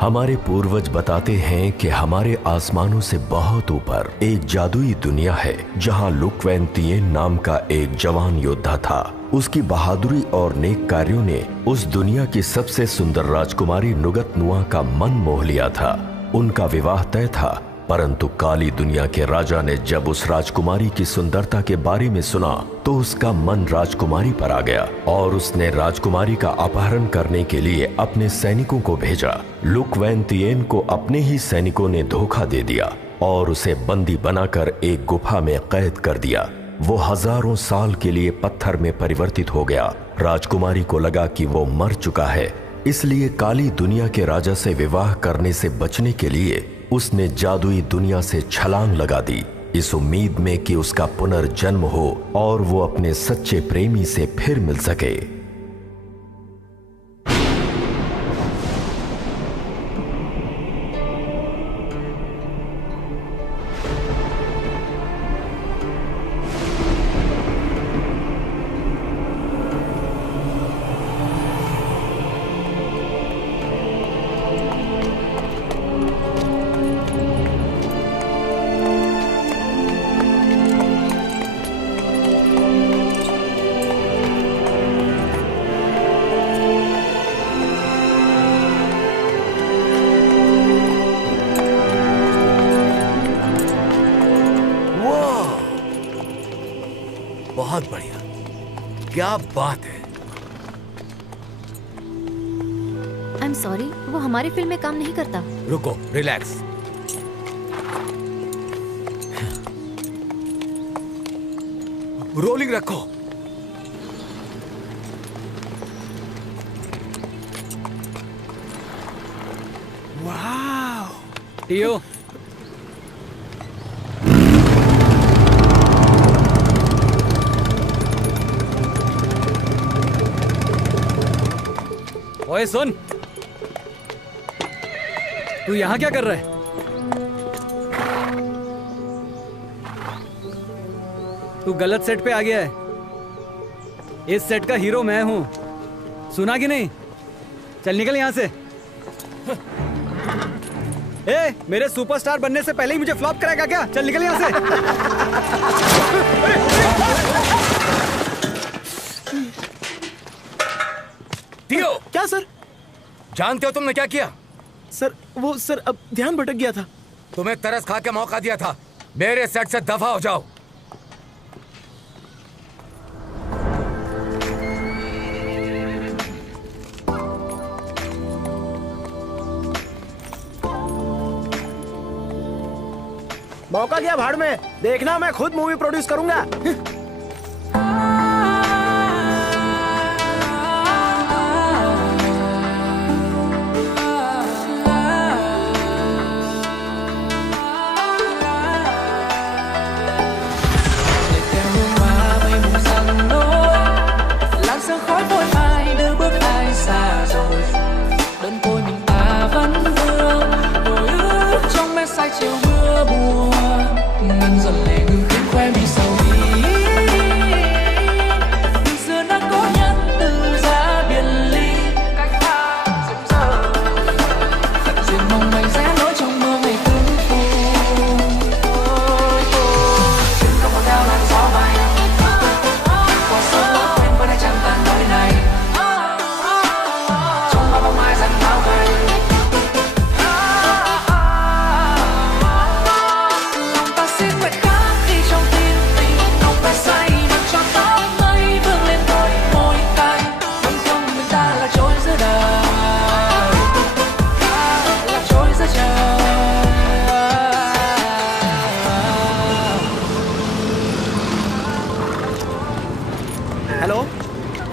हमारे पूर्वज बताते हैं कि हमारे आसमानों से बहुत ऊपर एक जादुई दुनिया है जहां लुक वैन तियेन नाम का एक जवान योद्धा था। उसकी बहादुरी और नेक कार्यों ने उस दुनिया की सबसे सुंदर राजकुमारी नुगत नुआ का मन मोह लिया था। उनका विवाह तय था, परंतु काली दुनिया के राजा ने जब उस राजकुमारी की सुंदरता के बारे में सुना तो उसका मन राजकुमारी पर आ गया और उसने राजकुमारी का अपहरण करने के लिए अपने सैनिकों को भेजा। लुक वैन तियेन को अपने ही सैनिकों ने धोखा दे दिया और उसे बंदी बनाकर एक गुफा में कैद कर दिया। वो हजारों साल के लिए पत्थर में परिवर्तित हो गया। राजकुमारी को लगा कि वो मर चुका है, इसलिए काली दुनिया के राजा से विवाह करने से बचने के लिए उसने जादुई दुनिया से छलांग लगा दी, इस उम्मीद में कि उसका पुनर्जन्म हो और वो अपने सच्चे प्रेमी से फिर मिल सके। बहुत बढ़िया, क्या बात है। आई एम सॉरी, वो हमारी फिल्म में काम नहीं करता। रुको, रिलैक्स। रोलिंग रखो। वाह टियो, ओए सुन, तू यहां क्या कर रहा है? तू गलत सेट पे आ गया है। इस सेट का हीरो मैं हूं, सुना कि नहीं? चल निकल यहां से। ए, मेरे सुपरस्टार बनने से पहले ही मुझे फ्लॉप कराएगा क्या? चल निकल यहां से। टियो, क्या सर? जानते हो तुमने क्या किया? सर अब ध्यान भटक गया था। तुम्हें तरस खा के मौका दिया था। मेरे सेट से दफा हो जाओ। मौका गया भाड़ में, देखना मैं खुद मूवी प्रोड्यूस करूंगा। chiều mưa buồn ngăn dần lệ ngừng khiến khoe mi sầu đi. Từ xưa đã có nhắn từ ra biệt ly cách ta dần dần phận duyên mong manh rẽ lối trong mưa ngày cứng phù. Đừng không còn theo làn gió bay qua sớm lỡ quên với đã chẳng tan nơi này trong bao bóng ai dần bao ngày.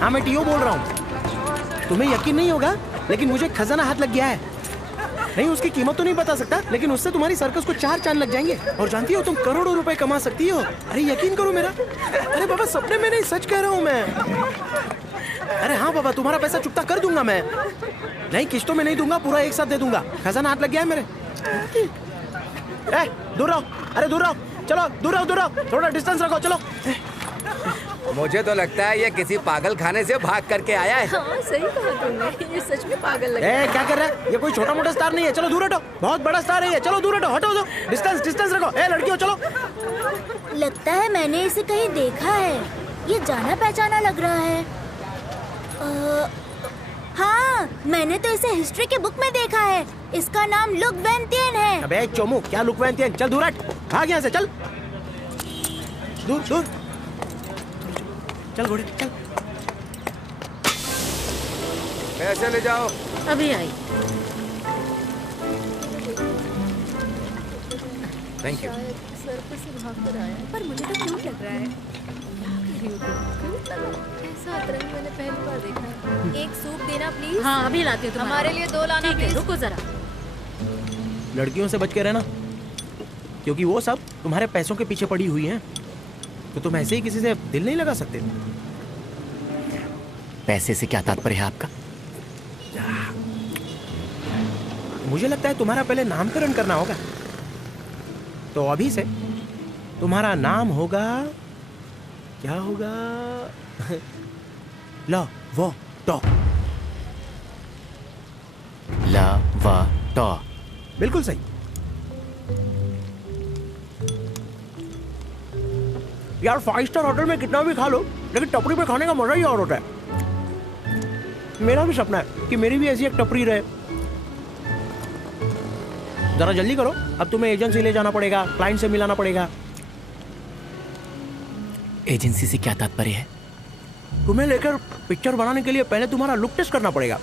हाँ मैं TO बोल रहा हूँ। तुम्हें यकीन नहीं होगा लेकिन मुझे खजाना हाथ लग गया है। नहीं उसकी कीमत तो नहीं बता सकता लेकिन उससे तुम्हारी सर्कस को 4 चांद लग जाएंगे। और जानती हो तुम करोड़ों रुपए कमा सकती हो। अरे यकीन करो मेरा। अरे बाबा सपने में नहीं सच कह रहा हूँ मैं। अरे हाँ बाबा तुम्हारा पैसा चुकता कर दूंगा मैं। नहीं किश्तों में नहीं दूंगा, पूरा एक साथ दे दूंगा। खजाना हाथ लग गया है मेरे। दूर रहो, अरे दूर रहो, चलो दूर रहो, थोड़ा डिस्टेंस रखो, चलो। मुझे तो लगता है ये किसी पागल खाने से भाग करके आया है। हाँ सही कहा तुमने, ये सच में पागल लग ए, क्या कर रहा है? ये कोई छोटा मोटा स्टार नहीं है, चलो दूर हटो। बहुत बड़ा स्टार है ये, चलो दूर हटो, हटो दो। डिस्टेंस डिस्टेंस रखो। ए लड़कियों चलो। लगता है मैंने इसे कहीं देखा है। ये जाना पहचाना लग रहा है। हाँ, मैंने तो इसे हिस्ट्री के बुक में देखा है। इसका नाम लुक वैन तिएन है। अबे चोमू, क्या लुक वैन तिएन? चल दूर हट, भाग यहाँ से, चल दूर दूर। चल घोड़े चल। पैसे ले जाओ। अभी आई। Thank you. सर्कस से भाग कर आया है, पर मुझे तो क्यूट लग रहा है। क्या कर रही हो तुम? क्यूट लग रहा है। ऐसा अतरंगी मैंने पहली बार देखा है। एक सूप देना प्लीज। हाँ अभी लाती हूँ। हमारे लिए 2 लाना प्लीज। रुको जरा। लड़कियों से बच के रहना, क्योंकि वो सब तुम्हारे पैसों के पीछे पड़ी हुई हैं। तो तुम ऐसे ही किसी से दिल नहीं लगा सकते। पैसे से क्या तात्पर्य है आपका? मुझे लगता है तुम्हारा पहले नामकरण करना होगा। तो अभी से तुम्हारा नाम होगा, क्या होगा? ला वो टॉ। ला वा टॉ। बिल्कुल सही। यार 5 स्टार होटल में कितना भी खा लो, लेकिन टपरी पे खाने का मजा ही और होता है। मेरा भी सपना है कि मेरी भी ऐसी एक टपरी रहे। जरा जल्दी करो, अब तुम्हें एजेंसी ले जाना पड़ेगा, क्लाइंट से मिलाना पड़ेगा। एजेंसी से क्या तात्पर्य है? तुम्हें लेकर पिक्चर बनाने के लिए पहले तुम्हारा लुक टेस्ट करना पड़ेगा।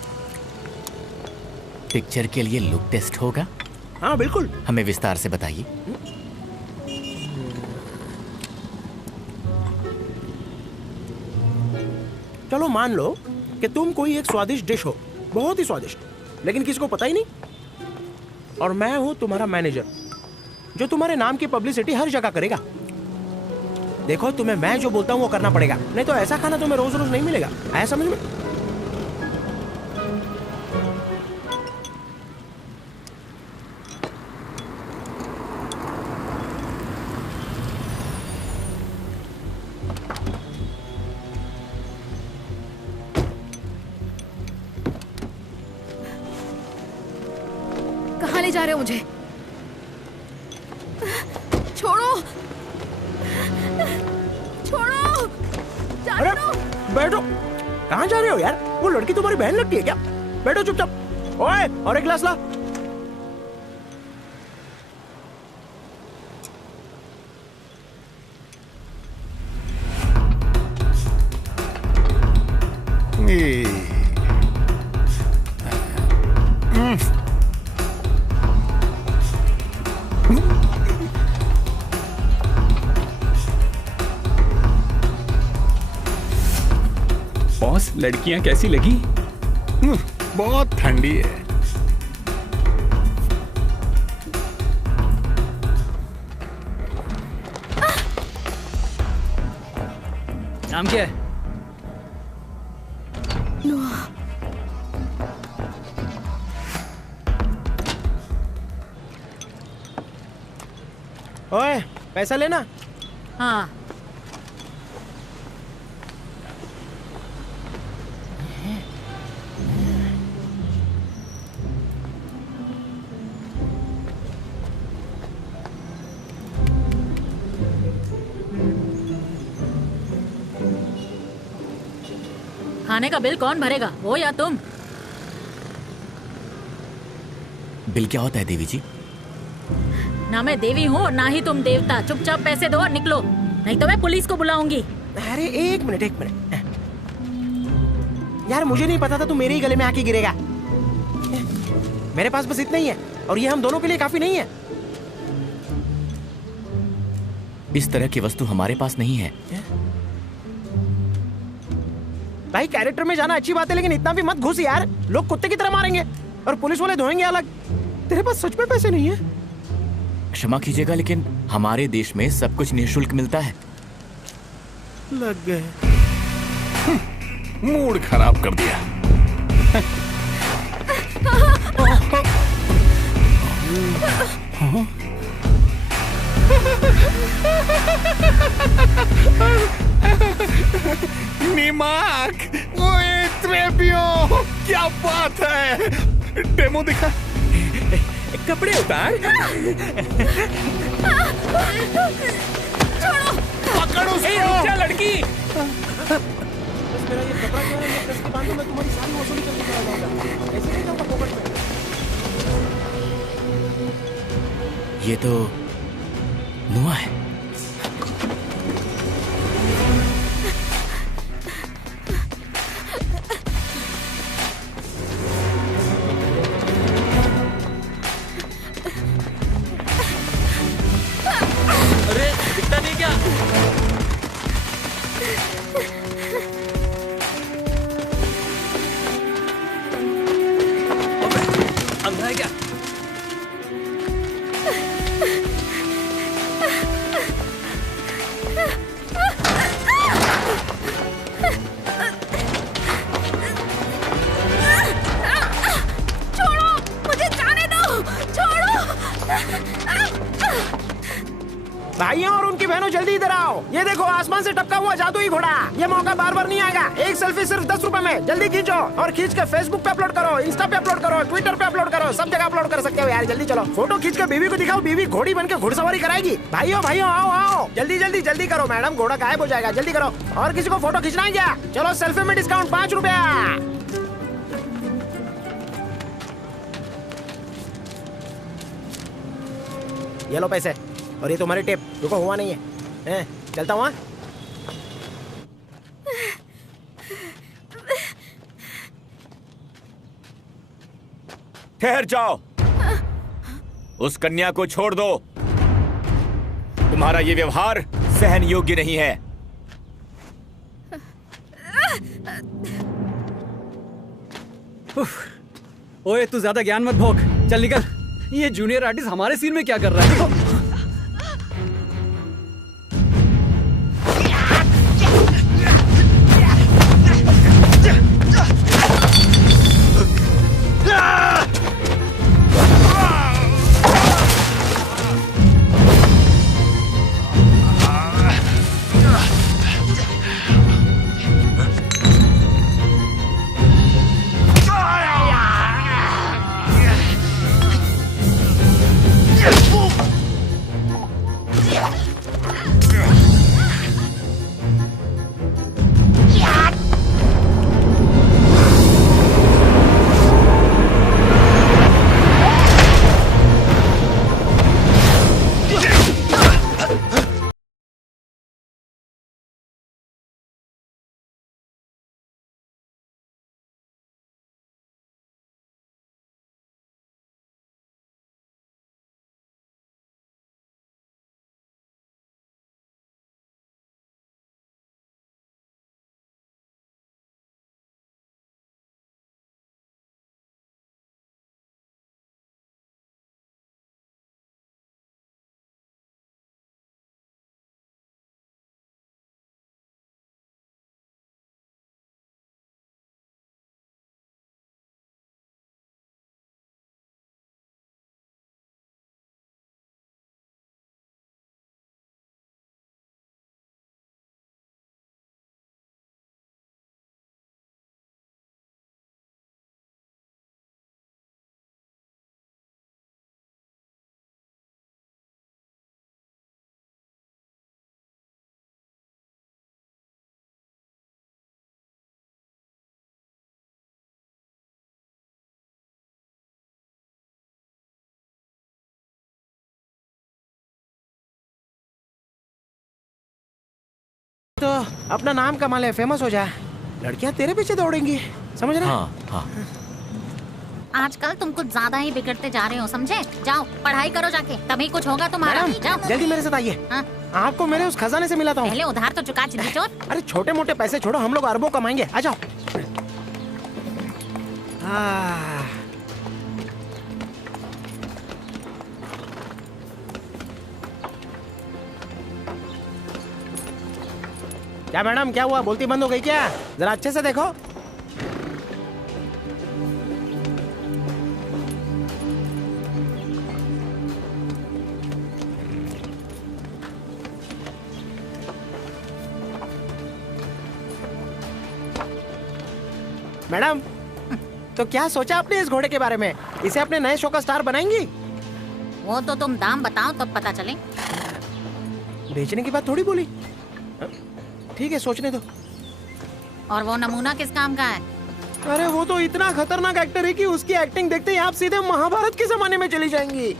पिक्चर के लिए लुक टेस्ट होगा? हाँ बिल्कुल। हमें विस्तार से बताइए। चलो मान लो कि तुम कोई एक स्वादिष्ट डिश हो, बहुत ही स्वादिष्ट, लेकिन किसी को पता ही नहीं। और मैं हूं तुम्हारा मैनेजर, जो तुम्हारे नाम की पब्लिसिटी हर जगह करेगा। देखो, तुम्हें मैं जो बोलता हूं वो करना पड़ेगा, नहीं तो ऐसा खाना तुम्हें रोज रोज नहीं मिलेगा। आया समझ में? कहाँ ले जा रहे हो मुझे? छोड़ो, छोड़ो, अरे बैठो। कहाँ जा रहे हो यार? वो लड़की तुम्हारी बहन लगती है क्या? बैठो चुपचाप। ओए, और एक गिलास ला। बॉस, लड़कियां कैसी लगी? बहुत ठंडी है। नाम क्या है? ओए, पैसा लेना। हाँ खाने का बिल कौन भरेगा, वो या तुम? बिल क्या होता है देवी जी? ना मैं देवी हूँ ना ही तुम देवता। चुपचाप पैसे दो और निकलो, नहीं तो मैं पुलिस को बुलाऊंगी। अरे एक मिनट यार, मुझे नहीं पता था तू मेरे ही गले में आके गिरेगा। मेरे पास बस इतना ही है और ये हम दोनों के लिए काफी नहीं है। इस तरह की वस्तु हमारे पास नहीं है। भाई, कैरेक्टर में जाना अच्छी बात है, लेकिन इतना भी मत घुस यार, लोग कुत्ते की तरह मारेंगे और पुलिस वाले धोएंगे अलग। तेरे पास सच में पैसे नहीं है? क्षमा कीजिएगा, लेकिन हमारे देश में सब कुछ निःशुल्क मिलता है। लग गए। मूड खराब कर दिया। दिमाग। ओए त्रेपियो, क्या बात है। डेमो दिखा। कपड़े उतार। छोड़ो। पकड़ो उसको। लड़की। बस मेरा ये कपड़ा जो है ये कसके बांधो, मैं तुम्हारी सारी वसूली करके चला जाऊंगा। ऐसे नहीं जाऊंगा पॉकेट में। ये तो नुआ है। अरे दिखता नहीं क्या? अंधा है क्या? छोड़ो, मुझे जाने दो। छोड़ो। भाइयों और उनकी बहनों जल्दी इधर आओ। ये देखो आसमान से टपका हुआ जादुई घोड़ा। ये मौका बार बार नहीं आएगा। एक सेल्फी सिर्फ 10 रुपए में। जल्दी खींचो और खींच के फेसबुक पे अपलोड करो, इंस्टा पे अपलोड करो, ट्विटर पे अपलोड करो, सब जगह अपलोड कर सकते हो यार। जल्दी चलो, फोटो खींच के बीवी को दिखाओ। बीवी घोड़ी बन के घुड़सवारी कराएगी। भाइयों भाइयों आओ आओ, जल्दी जल्दी जल्दी करो। मैडम घोड़ा गायब हो जाएगा, जल्दी करो। और किसी को फोटो खींचना है क्या? चलो सेल्फी में डिस्काउंट 5 रुपया। ये लो पैसे और ये तुम्हारी टिप। रुको, हुआ नहीं है, चलता हुआ। ठहर जाओ। उस कन्या को छोड़ दो। तुम्हारा ये व्यवहार सहन योग्य नहीं है। ओए तू ज्यादा ज्ञान मत भोग, चल निकल। ये जूनियर आर्टिस्ट हमारे सीन में क्या कर रहा है? तो अपना नाम कमा ले, फेमस हो जाए। लड़कियां तेरे पीछे दौड़ेंगी, समझ रहे? हाँ हाँ। आजकल तुम कुछ ज्यादा ही बिगड़ते जा रहे हो, समझे? जाओ पढ़ाई करो जाके, तभी कुछ होगा तुम्हारा। जाओ जल्दी मेरे साथ आइए। हाँ? आपको मेरे उस खजाने से मिलाता हूँ। पहले उधार तो चुका चिल्ली चोर। अरे छोटे मोटे पैसे छोड़ो, हम लोग अरबों कमाएंगे। आ जाओ। क्या मैडम, क्या हुआ? बोलती बंद हो गई क्या? जरा अच्छे से देखो। मैडम, तो क्या सोचा आपने इस घोड़े के बारे में? इसे अपने नए शो का स्टार बनाएंगी? वो तो तुम दाम बताओ तब पता चले। बेचने की बात थोड़ी बोली। ठीक है, सोचने दो। और वो नमूना किस काम का है? अरे वो तो इतना खतरनाक एक्टर है कि उसकी एक्टिंग देखते ही आप सीधे महाभारत के जमाने में चली जाएंगी।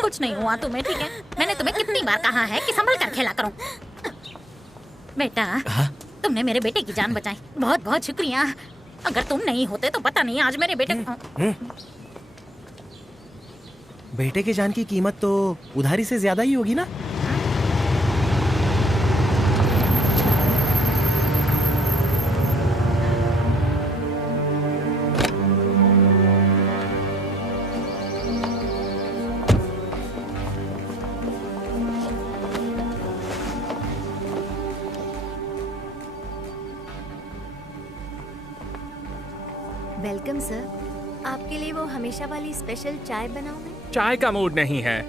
कुछ नहीं हुआ तुम्हें, ठीक है? मैंने तुम्हें कितनी बार कहा है कि संभल कर खेला करो। बेटा, तुमने मेरे बेटे की जान बचाई, बहुत बहुत शुक्रिया। अगर तुम नहीं होते तो पता नहीं आज मेरे बेटे बेटे की जान की कीमत तो उधारी से ज्यादा ही होगी ना? Welcome sir. आपके लिए वो हमेशा वाली स्पेशल चाय बनाऊं मैं? चाय का मूड नहीं है,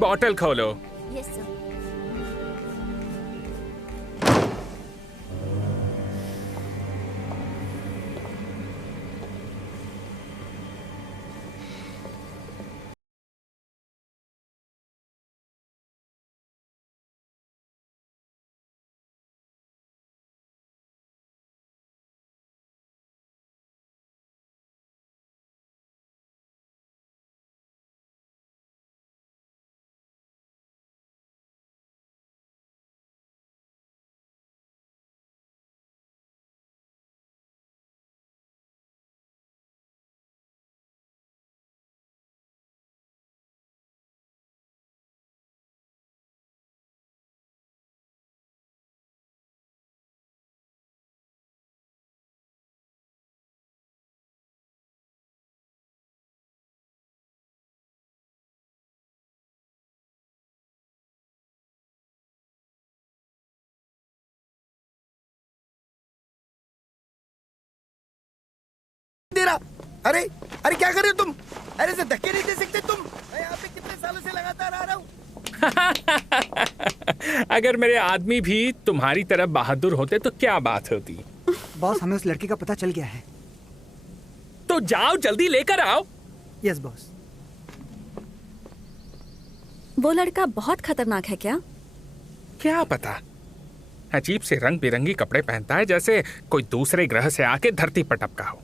बॉटल खोलो। Yes sir. अरे अरे क्या कर रहे हो तुम? अरे से धक्के नहीं दे सकते तुम? मैं यहाँ पे कितने सालों से लगातार आ रहा हूँ। अगर मेरे आदमी भी तुम्हारी तरह बहादुर होते तो क्या बात होती। बॉस, हमें उस लड़की का पता चल गया है। तो जाओ, जल्दी लेकर आओ। Yes boss. वो लड़का बहुत खतरनाक है क्या? क्या पता, अजीब से रंग बिरंगी कपड़े पहनता है, जैसे कोई दूसरे ग्रह से आके धरती पर टपका हो।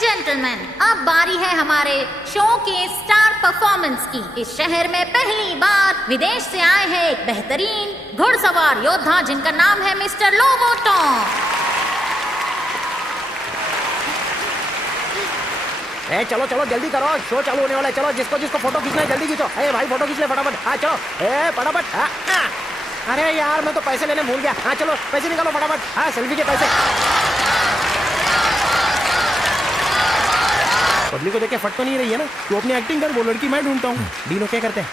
जेंटलमैन, अब बारी है हमारे शो के स्टार परफॉर्मेंस की। इस शहर में पहली बार विदेश से आए हैं एक बेहतरीन घुड़सवार योद्धा जिनका नाम है मिस्टर लोबोटॉन। चलो चलो जल्दी करो, शो चालू होने वाला है। चलो जिसको जिसको फोटो खींचना है जल्दी खींचो। भाई फोटो खींच ले फटाफट। हाँ चलो, फटाफट। अरे यार, मैं तो पैसे लेने भूल गया। हाँ चलो, पैसे निकालो फटाफट। हाँ, सेल्फी के पैसे। पब्लिक को देख के फट तो नहीं रही है ना? तू अपनी एक्टिंग कर, वो लड़की मैं ढूंढता हूँ। डील ओके करते हैं।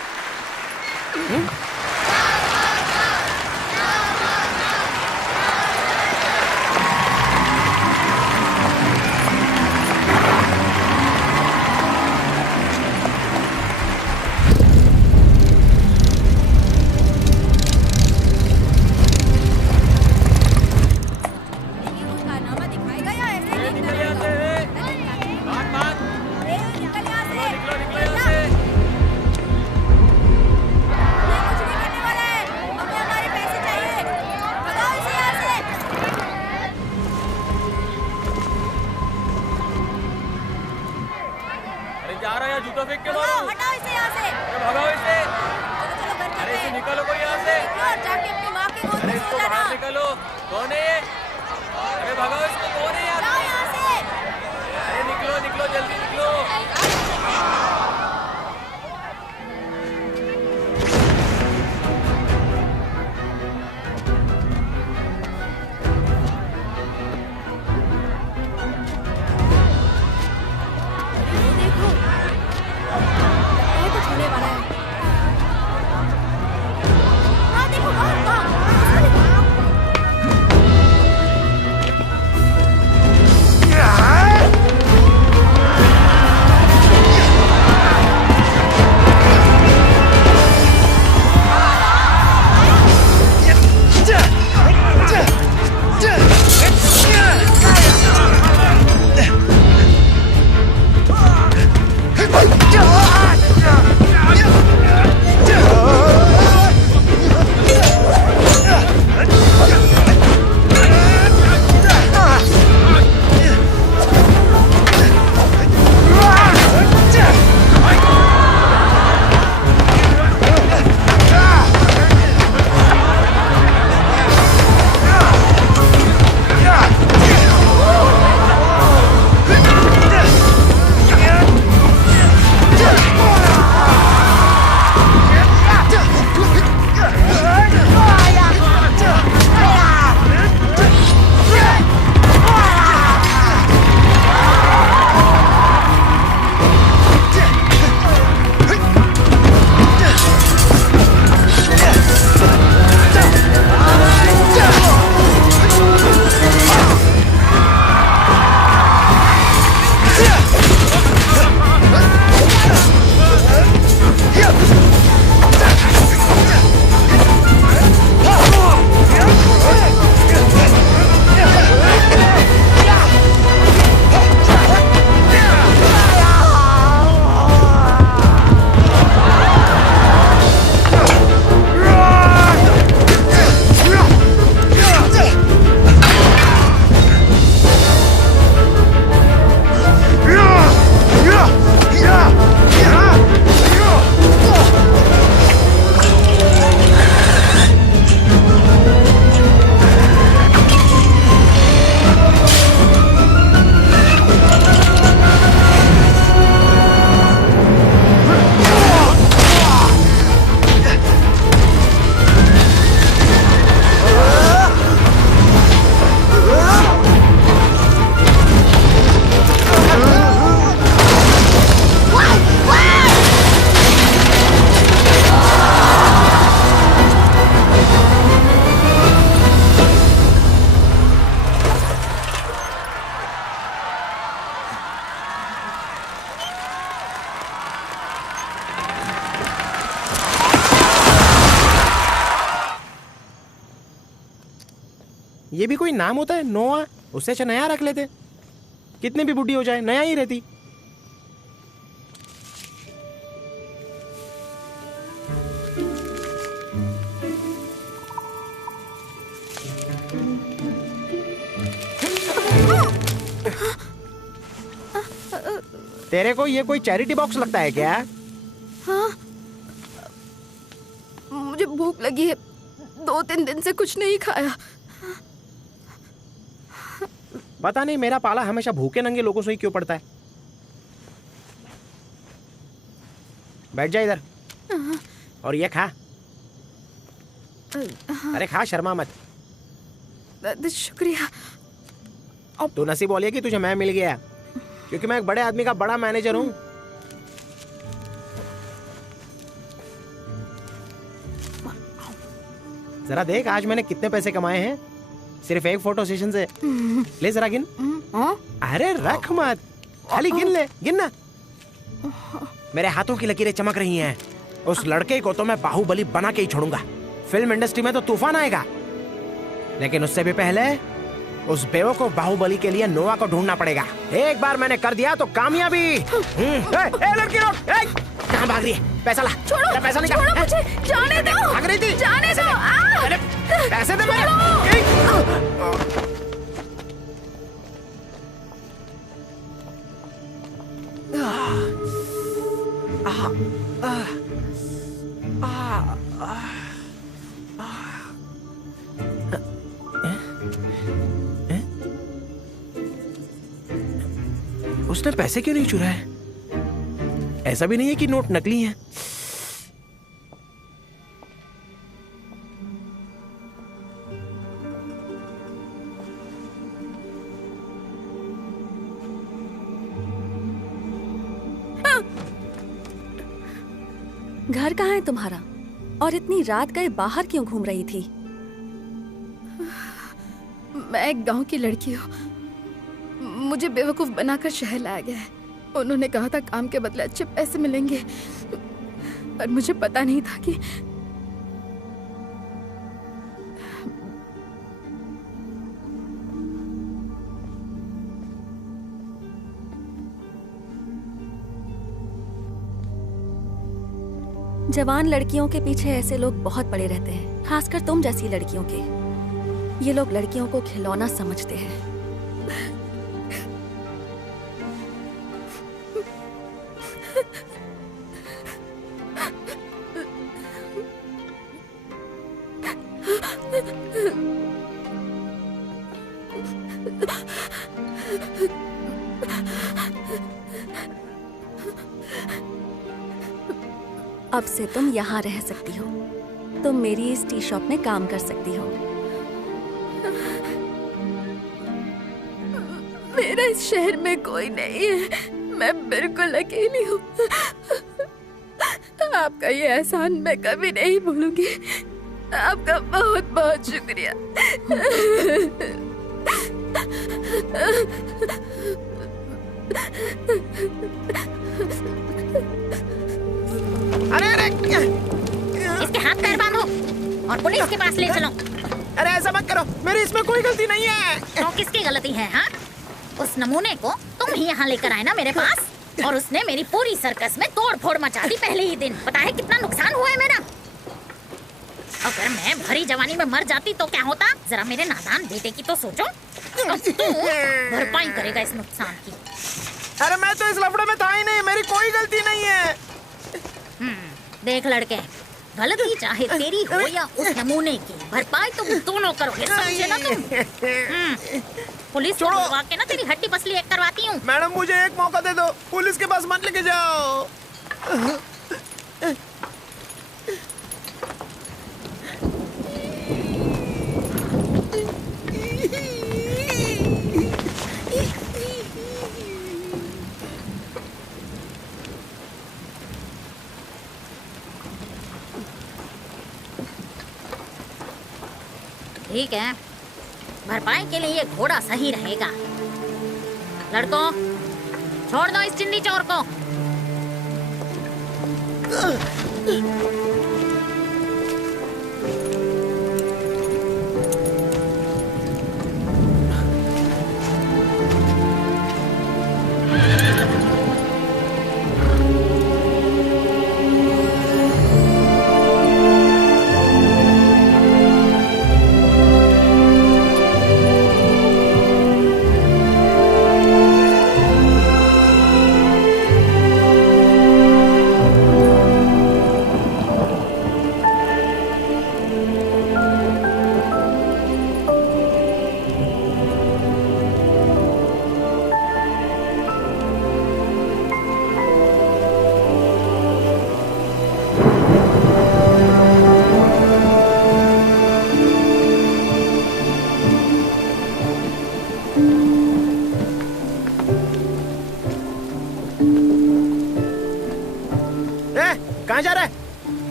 जूता फेंक के मारो। हटाओ इसे यहाँ से। अरे भगाओ इसे। चलो चलो घर चलते हैं। अरे इसे निकालो कोई यहाँ से। जाके अपनी माँ की गोद में सो जाना। बाहर निकालो। कौन है ये? अरे भगाओ इसको, कौन है यहाँ? जाओ यहाँ से। अरे निकलो निकलो, जल्दी निकलो। ये भी कोई नाम होता है, नोआ? उससे अच्छा नया रख लेते। कितने भी बुढ़ी हो जाए नया ही रहती। तेरे को ये कोई चैरिटी बॉक्स लगता है क्या? हाँ, मुझे भूख लगी है, 2-3 दिन से कुछ नहीं खाया। पता नहीं मेरा पाला हमेशा भूखे नंगे लोगों से ही क्यों पड़ता है। बैठ जा इधर और ये खा। अरे खा, शर्मा मत। शुक्रिया। तू नसीब वाली है कि तुझे मैं मिल गया, क्योंकि मैं एक बड़े आदमी का बड़ा मैनेजर हूं। जरा देख आज मैंने कितने पैसे कमाए हैं सिर्फ एक फोटो सेशन से। ले जरा गिन। अरे रख मत, खाली गिन ले, गिन ना। मेरे हाथों की लकीरें चमक रही हैं। उस लड़के को तो मैं बाहुबली बना के ही छोड़ूंगा। फिल्म इंडस्ट्री में तो तूफान आएगा, लेकिन उससे भी पहले उस बेवकूफ बाहुबली के लिए नोआ को ढूंढना पड़ेगा। एक बार मैंने कर दिया तो कामयाबी। लड़की रोक, कहाँ भाग रही है? पैसा ला। छोड़ो, पैसा निकाल। छोड़ो मुझे, जाने दो। भाग रही थी। जाने दो। अरे पैसे दे मेरे। उसने पैसे क्यों नहीं चुराए? ऐसा भी नहीं है कि नोट नकली हैं। घर कहाँ है तुम्हारा? और इतनी रात गए बाहर क्यों घूम रही थी? मैं एक गांव की लड़की हूँ। मुझे बेवकूफ बनाकर शहर लाया गया है। उन्होंने कहा था काम के बदले अच्छे पैसे मिलेंगे, पर मुझे पता नहीं था कि जवान लड़कियों के पीछे ऐसे लोग बहुत पड़े रहते हैं, खासकर तुम जैसी लड़कियों के। ये लोग लड़कियों को खिलौना समझते हैं। अब से तुम यहाँ रह सकती हो। तुम मेरी इस टी शॉप में काम कर सकती हो। मेरा इस शहर में कोई नहीं है। मैं बिल्कुल अकेली हूँ। आपका ये एहसान मैं कभी नहीं भूलूंगी। आपका बहुत बहुत शुक्रिया। अरे इसके हाथ पैर बांधो और पुलिस के पास ले चलो। अरे ऐसा मत करो, मेरी इसमें कोई गलती नहीं है। तो किसकी गलती है? हाँ, उस नमूने को तुम ही यहाँ लेकर आए ना मेरे पास, और उसने मेरी पूरी सर्कस में तोड़ फोड़ मचा दी पहले ही दिन। पता है कितना नुकसान हुआ है मेरा? अगर मैं भरी जवानी में मर जाती तो क्या होता? जरा मेरे नादान बेटे की तो सोचो। अब तू भरपाई करेगा इस नुकसान की। अरे मैं तो इस लफड़े में था ही नहीं, मेरी कोई गलती नहीं है। देख लड़के, गलती चाहे तेरी हो या उस नमूने की, भरपाई तुम दोनों करोगे, समझे ना तुम? पुलिस को बुलवा के ना तेरी हड्डी पसली एक करवाती हूँ। मैडम मुझे एक मौका दे दो, पुलिस के पास मत लेके जाओ। ठीक है, भरपाई के लिए ये घोड़ा सही रहेगा। लड़कों, छोड़ दो इस चिंदी चोर को।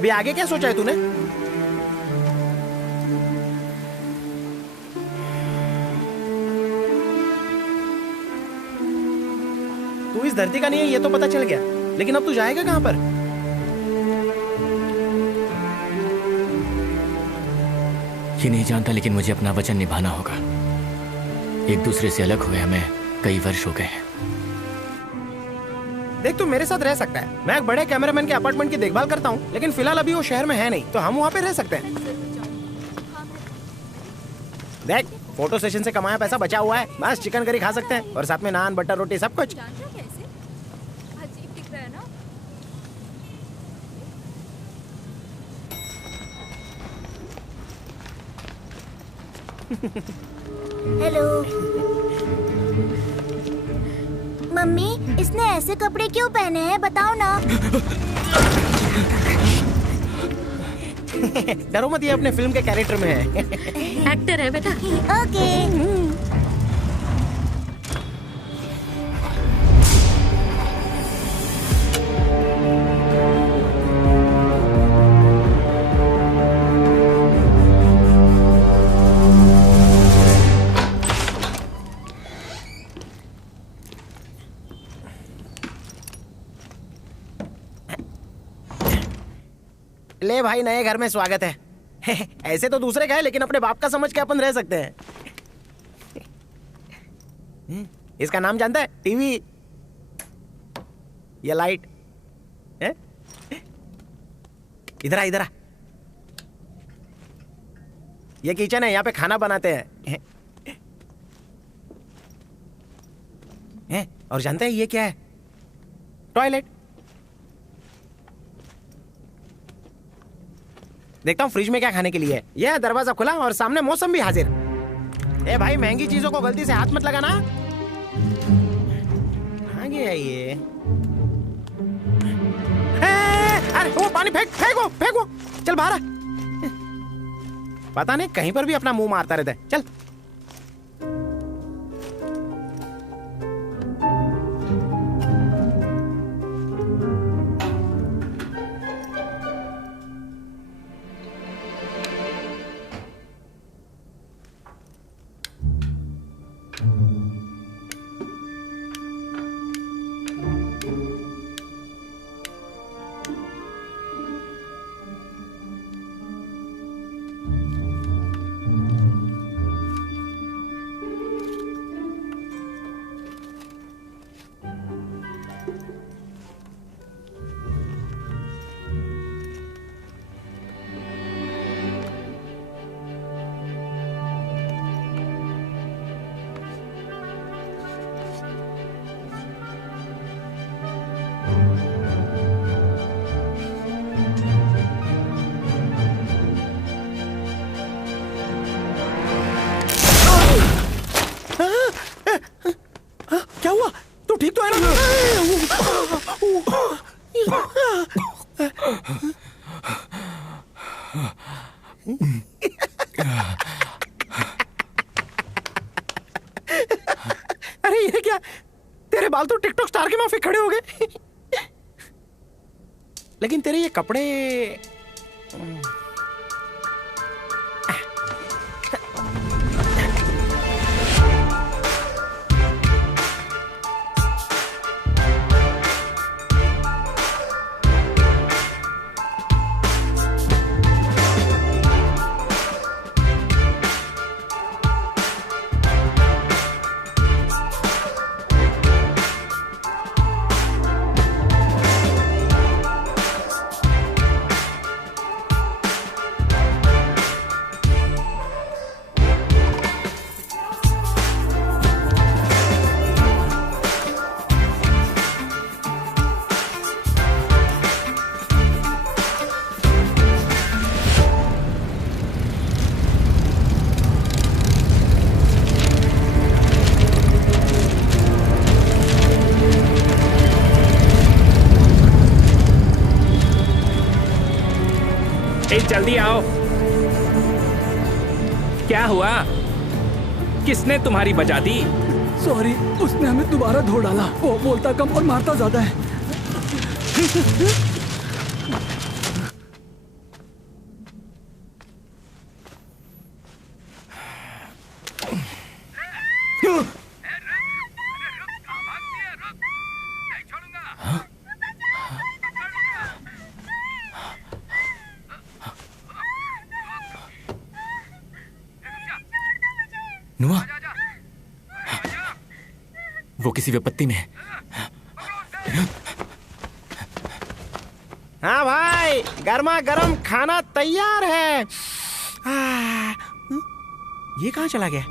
अभी आगे क्या सोचा है तूने? तू इस धरती का नहीं है ये तो पता चल गया, लेकिन अब तू जाएगा कहां पर? ये नहीं जानता, लेकिन मुझे अपना वचन निभाना होगा। एक दूसरे से अलग हुए हमें कई वर्ष हो गए हैं। देख तू मेरे साथ रह सकता है, मैं एक बड़े कैमरामैन के अपार्टमेंट की देखभाल करता हूँ, लेकिन फिलहाल अभी वो शहर में है नहीं, तो हम वहाँ पे रह सकते हैं। देख फोटो सेशन से कमाया पैसा बचा हुआ है, बस चिकन करी खा सकते हैं और साथ में नान बटर रोटी सब कुछ। हेलो मम्मी, इसने ऐसे कपड़े क्यों पहने हैं बताओ ना। डरो मत, ये अपने फिल्म के कैरेक्टर में है। एक्टर है बेटा। ओके। ले भाई, नए घर में स्वागत है। ऐसे तो दूसरे का है, लेकिन अपने बाप का समझ के अपन रह सकते हैं। इसका नाम जानता है? टीवी या लाइट? इधर आ, इधर आ। ये किचन है, यहाँ पे खाना बनाते हैं। और जानते हैं ये क्या है? टॉयलेट। देखता हूँ फ्रिज में क्या खाने के लिए है। यह दरवाजा खुला और सामने मौसम भी हाजिर। ए भाई, महंगी चीजों को गलती से हाथ मत लगाना। आगे है ये। अरे वो पानी फेंको फेंको। चल बाहर आ। पता नहीं कहीं पर भी अपना मुंह मारता रहता है। चल। क्या हुआ? तू ठीक तो है ना? अरे ये क्या? तेरे बाल तो टिकटॉक स्टार के माफिक खड़े हो गए। लेकिन तेरे ये कपड़े जल्दी आओ। क्या हुआ? किसने तुम्हारी बजा दी? सॉरी, उसने हमें दोबारा धो डाला। वो बोलता कम और मारता ज्यादा है। नुआ, वो किसी विपत्ति में है। हाँ भाई, गर्मा गर्म खाना तैयार है। ये कहाँ चला गया?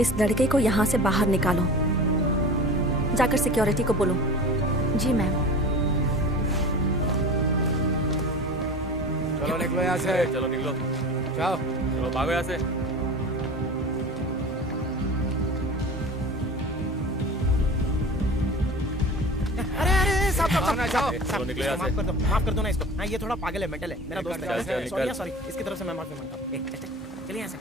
इस लड़के को यहाँ से बाहर निकालो। जाकर सिक्योरिटी को बोलो। जी मैम। चलो निकलो यहाँ से। चलो निकलो, जाओ। चलो भागो यहाँ से। अरे साहब चलो निकलो यहाँ से। माफ कर दो ना इसको। हाँ, ये थोड़ा पागल है, मेंटल है, मेरा दोस्त है। सॉरी, इसकी तरफ से मैं माफी मांगता हूँ। चलिए यहाँ से।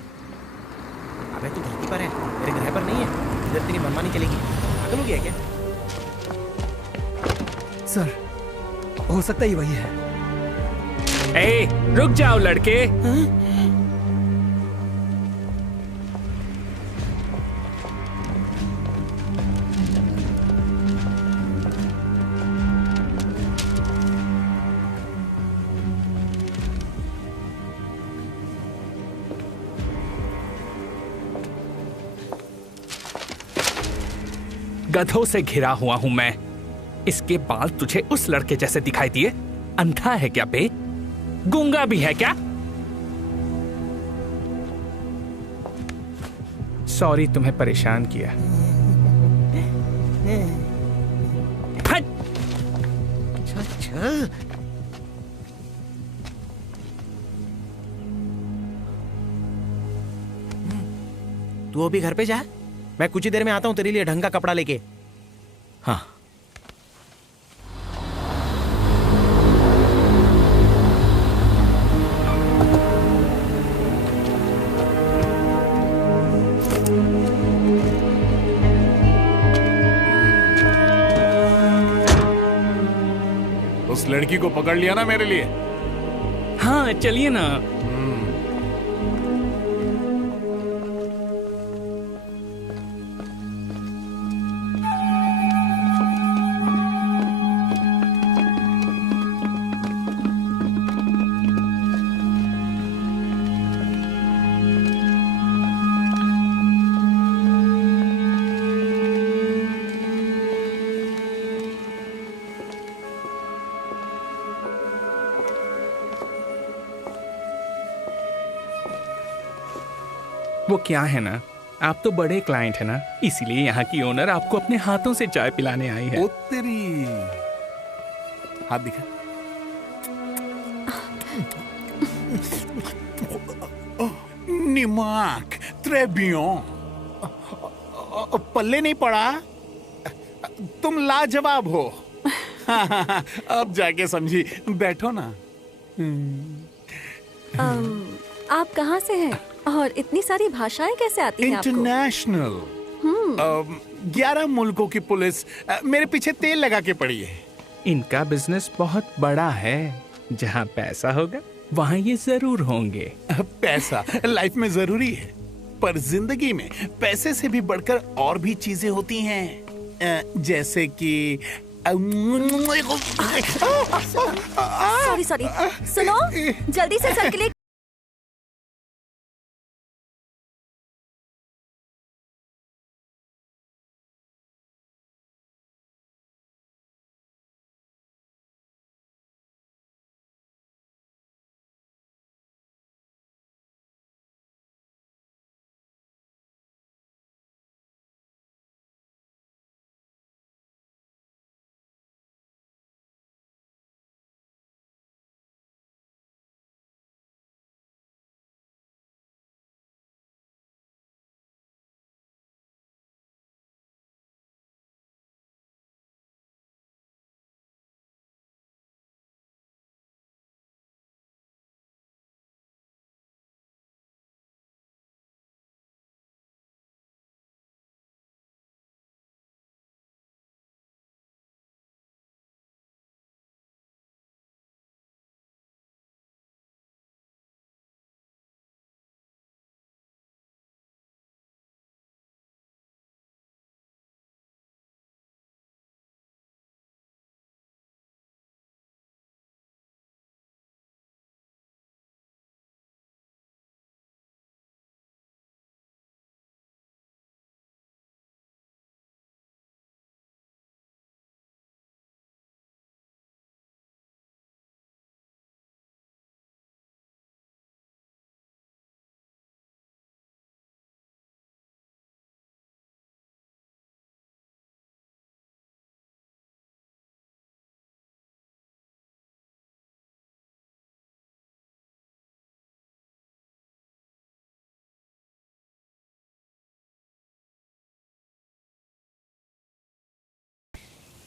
अबे तू धरती पर है, मेरे ग्रह पर नहीं है। इधर तेरी मनमानी चलेगी। पागल हो गया क्या? सर, हो सकता ही वही है। ए, रुक जाओ लड़के। गधों से घिरा हुआ हूं मैं। इसके बाल तुझे उस लड़के जैसे दिखाई दिए? अंधा है क्या बे? गूंगा भी है क्या? सॉरी तुम्हें परेशान किया। तू अभी घर पे जा, मैं कुछ ही देर में आता हूँ तेरे लिए ढंग का कपड़ा लेके। हाँ। उस लड़की को पकड़ लिया ना मेरे लिए? हाँ चलिए ना। वो क्या है ना, आप तो बड़े क्लाइंट है ना, इसीलिए यहाँ की ओनर आपको अपने हाथों से चाय पिलाने आई है। ओ तेरी, हाथ दिखा। Nimac, très bien. पल्ले नहीं पड़ा। तुम लाजवाब हो। अब जाके समझी। बैठो ना। आप कहाँ से हैं और इतनी सारी भाषाएं कैसे आती हैं आपको? इंटरनेशनल। 11 मुल्कों की पुलिस मेरे पीछे तेल लगा के पड़ी है। इनका बिजनेस बहुत बड़ा है। जहाँ पैसा होगा वहाँ ये जरूर होंगे। पैसा लाइफ में जरूरी है, पर जिंदगी में पैसे से भी बढ़कर और भी चीजें होती हैं, जैसे कि सॉरी सुनो, जल्दी से सर के लिए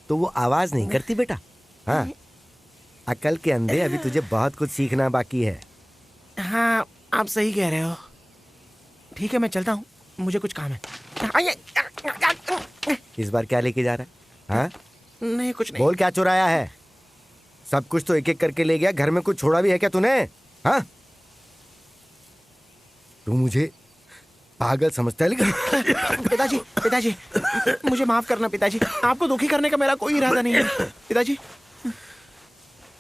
तो वो आवाज नहीं करती बेटा। हाँ, अकल के अंधे, अभी तुझे बहुत कुछ सीखना बाकी है। हाँ, आप सही कह रहे हो। ठीक है, मैं चलता हूँ, मुझे कुछ काम है। इस बार क्या लेके जा रहा है? हाँ? नहीं, कुछ नहीं। बोल, क्या चुराया है? सब कुछ तो एक एक करके ले गया, घर में कुछ छोड़ा भी है क्या तूने? हाँ? तू मुझे पागल समझता है लेकिन पिताजी मुझे माफ करना पिताजी, आपको दुखी करने का मेरा कोई इरादा नहीं है पिताजी।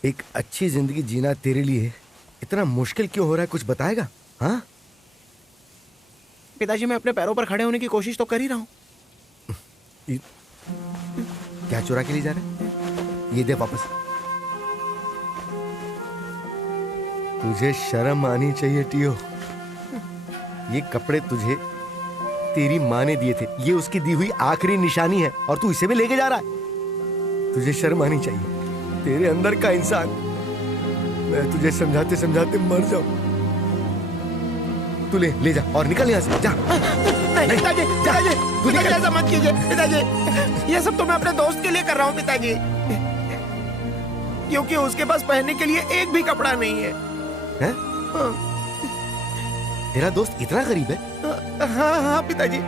एक अच्छी जिंदगी जीना तेरे लिए इतना मुश्किल क्यों हो रहा है, कुछ बताएगा? हाँ पिताजी, मैं अपने पैरों पर खड़े होने की कोशिश तो कर ही रहा हूँ। क्या चुरा के ले जा रहा है? ये दे वापस। तुझे शर्म आनी चाहिए टियो। ये कपड़े तुझे तेरी माँ ने दिए थे, ये उसकी दी हुई आखिरी निशानी है और तू इसे भी लेके जा रहा है। तुझे शर्म आनी चाहिए, तेरे अंदर का इंसान। मैं तुझे समझाते समझाते मर जाऊं। तू ले जा और निकल यहाँ से, जा। नहीं पिताजी, पिताजी ऐसा मत कीजिए पिताजी, ये सब तो मैं अपने दोस्त के लिए कर रहा हूँ पिताजी, क्योंकि उसके पास पहनने के लिए एक भी कपड़ा नहीं है। हैं? हाँ। तेरा दोस्त इतना गरीब है? हाँ पिताजी,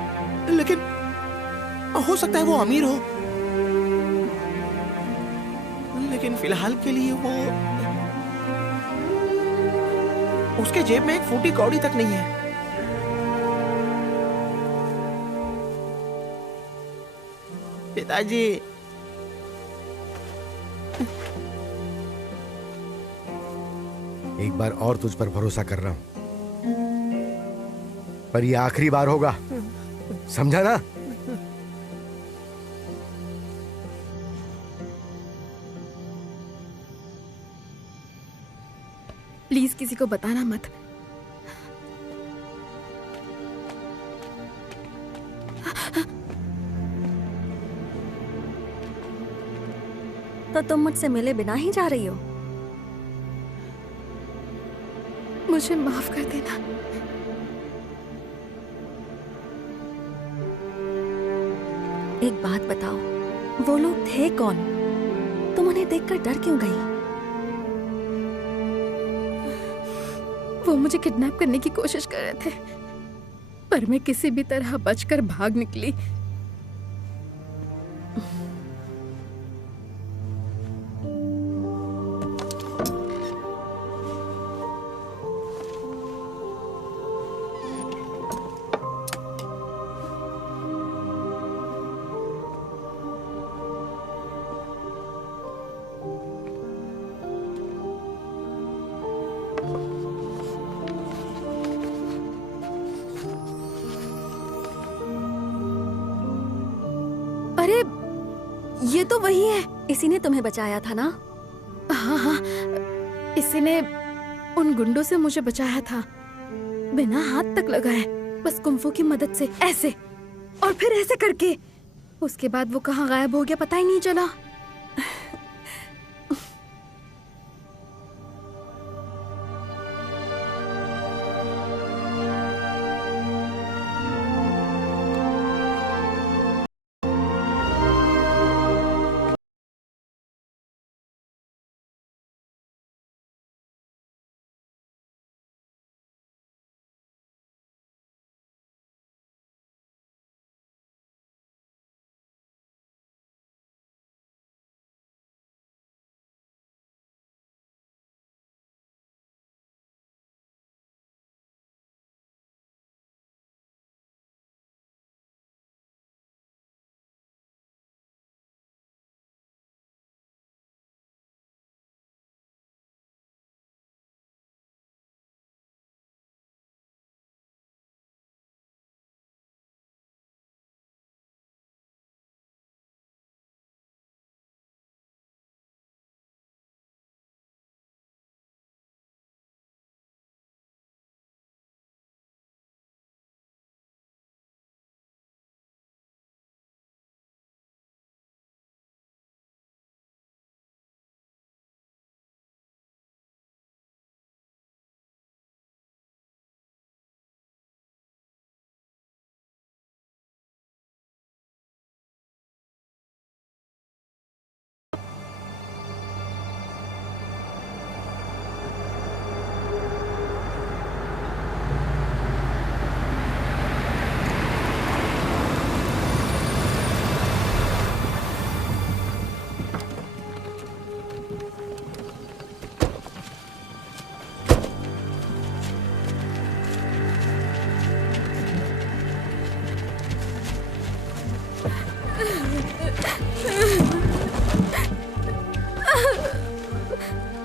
लेकिन हो सकता है वो अमीर हो, लेकिन फिलहाल के लिए वो, उसके जेब में एक फूटी कौड़ी तक नहीं है। पिताजी, एक बार और तुझ पर भरोसा कर रहा हूं, पर ये आखिरी बार होगा, समझा ना? प्लीज किसी को बताना मत। तो तुम मुझसे मिले बिना ही जा रही हो? मुझे माफ कर देना। एक बात बताओ, वो लोग थे कौन? तुम उन्हें देखकर डर क्यों गई? वो मुझे किडनैप करने की कोशिश कर रहे थे, पर मैं किसी भी तरह बचकर भाग निकली। अरे ये तो वही है, इसी ने तुम्हें बचाया था ना? हाँ हाँ, इसी ने उन गुंडों से मुझे बचाया था, बिना हाथ तक लगाए, बस कुंफू की मदद से, ऐसे और फिर ऐसे करके। उसके बाद वो कहाँ गायब हो गया पता ही नहीं चला।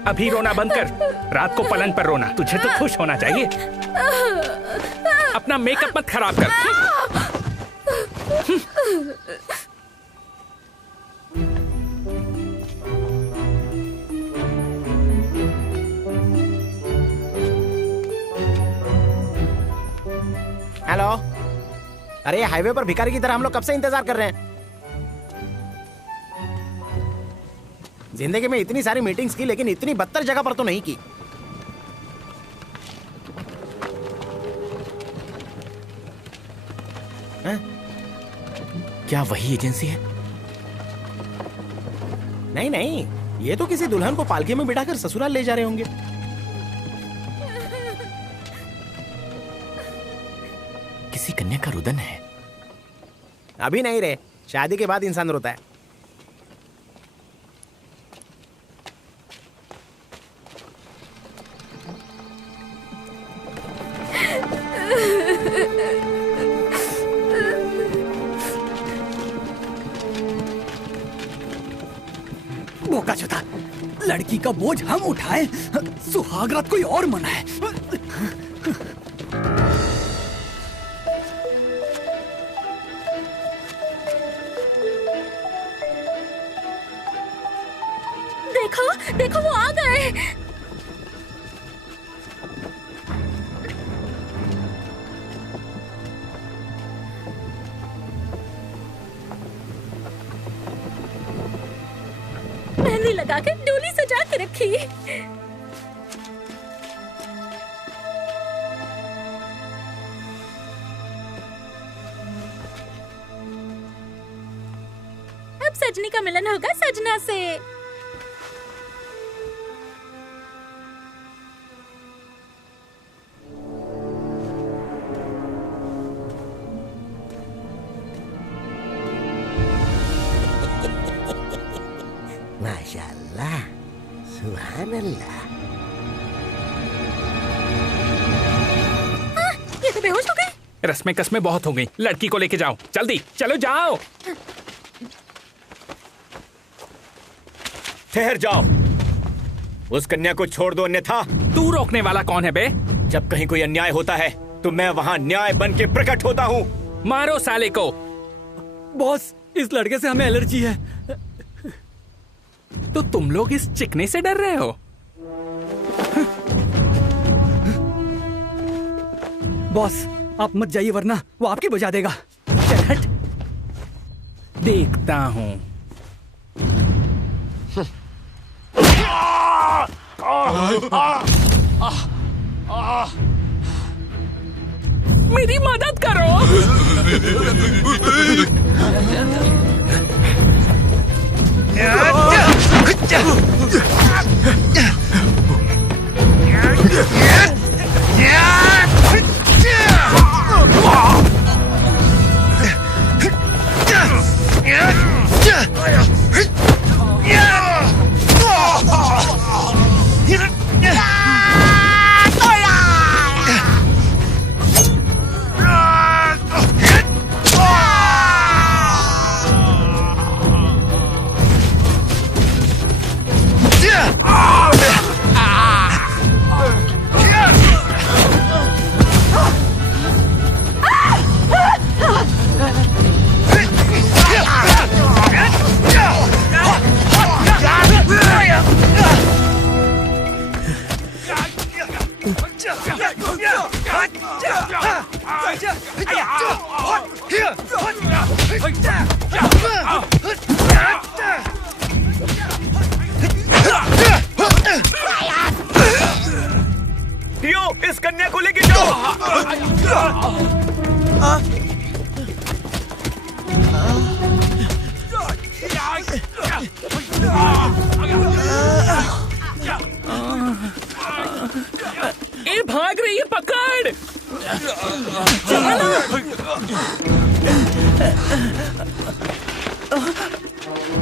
अभी रोना बंद कर, रात को पलंग पर रोना, तुझे तो खुश होना चाहिए। अपना मेकअप मत खराब कर। हेलो, अरे हाईवे पर भिखारी की तरह हम लोग कब से इंतजार कर रहे हैं। जिंदगी में इतनी सारी मीटिंग्स की, लेकिन इतनी बदतर जगह पर तो नहीं की। क्या वही एजेंसी है? नहीं नहीं, ये तो किसी दुल्हन को पालकी में बिठाकर ससुराल ले जा रहे होंगे। किसी कन्या का रुदन है। अभी नहीं रे, शादी के बाद इंसान रोता है। बोका चोदा, लड़की का बोझ हम उठाए, सुहागरात कोई और मनाए। देखो देखो, वो आ गए। मेहंदी लगा के डोली सजा के रखी। अब सजनी का मिलन होगा सजना से। माशाअल्लाह, सुभान अल्लाह। ये तो बेहोश हो गए। रस्में कस्में बहुत हो गई, लड़की को लेके जाओ, जल्दी चलो जाओ। ठहर जाओ, उस कन्या को छोड़ दो, अन्यथा। तू रोकने वाला कौन है बे? जब कहीं कोई अन्याय होता है तो मैं वहाँ न्याय बन के प्रकट होता हूँ। मारो साले को। बॉस, इस लड़के से हमें एलर्जी है। तो तुम लोग इस चिकने से डर रहे हो? बॉस, आप मत जाइए वरना वो आपकी बजा देगा। चल हट। देखता हूँ। मेरी मदद करो। टियो, इस कन्या को लेके जाओ। ये भाग रही है, पकड़।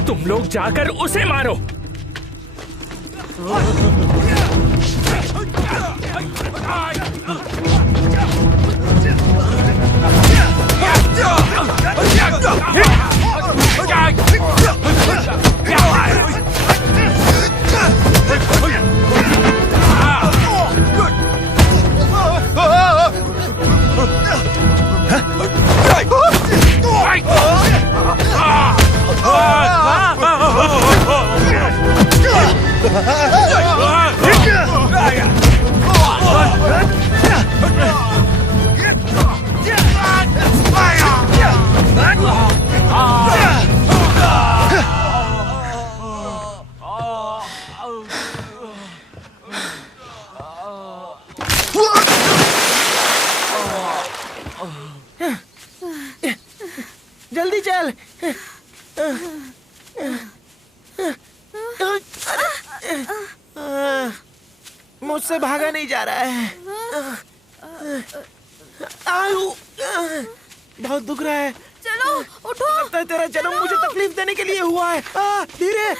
तुम लोग जाकर उसे मारो। जल्दी चल। मुझसे भागा नहीं जा रहा है। बहुत दुख रहा है। चलो उठो। लगता है तेरा जन्म मुझे तकलीफ देने के लिए हुआ है। धीरे।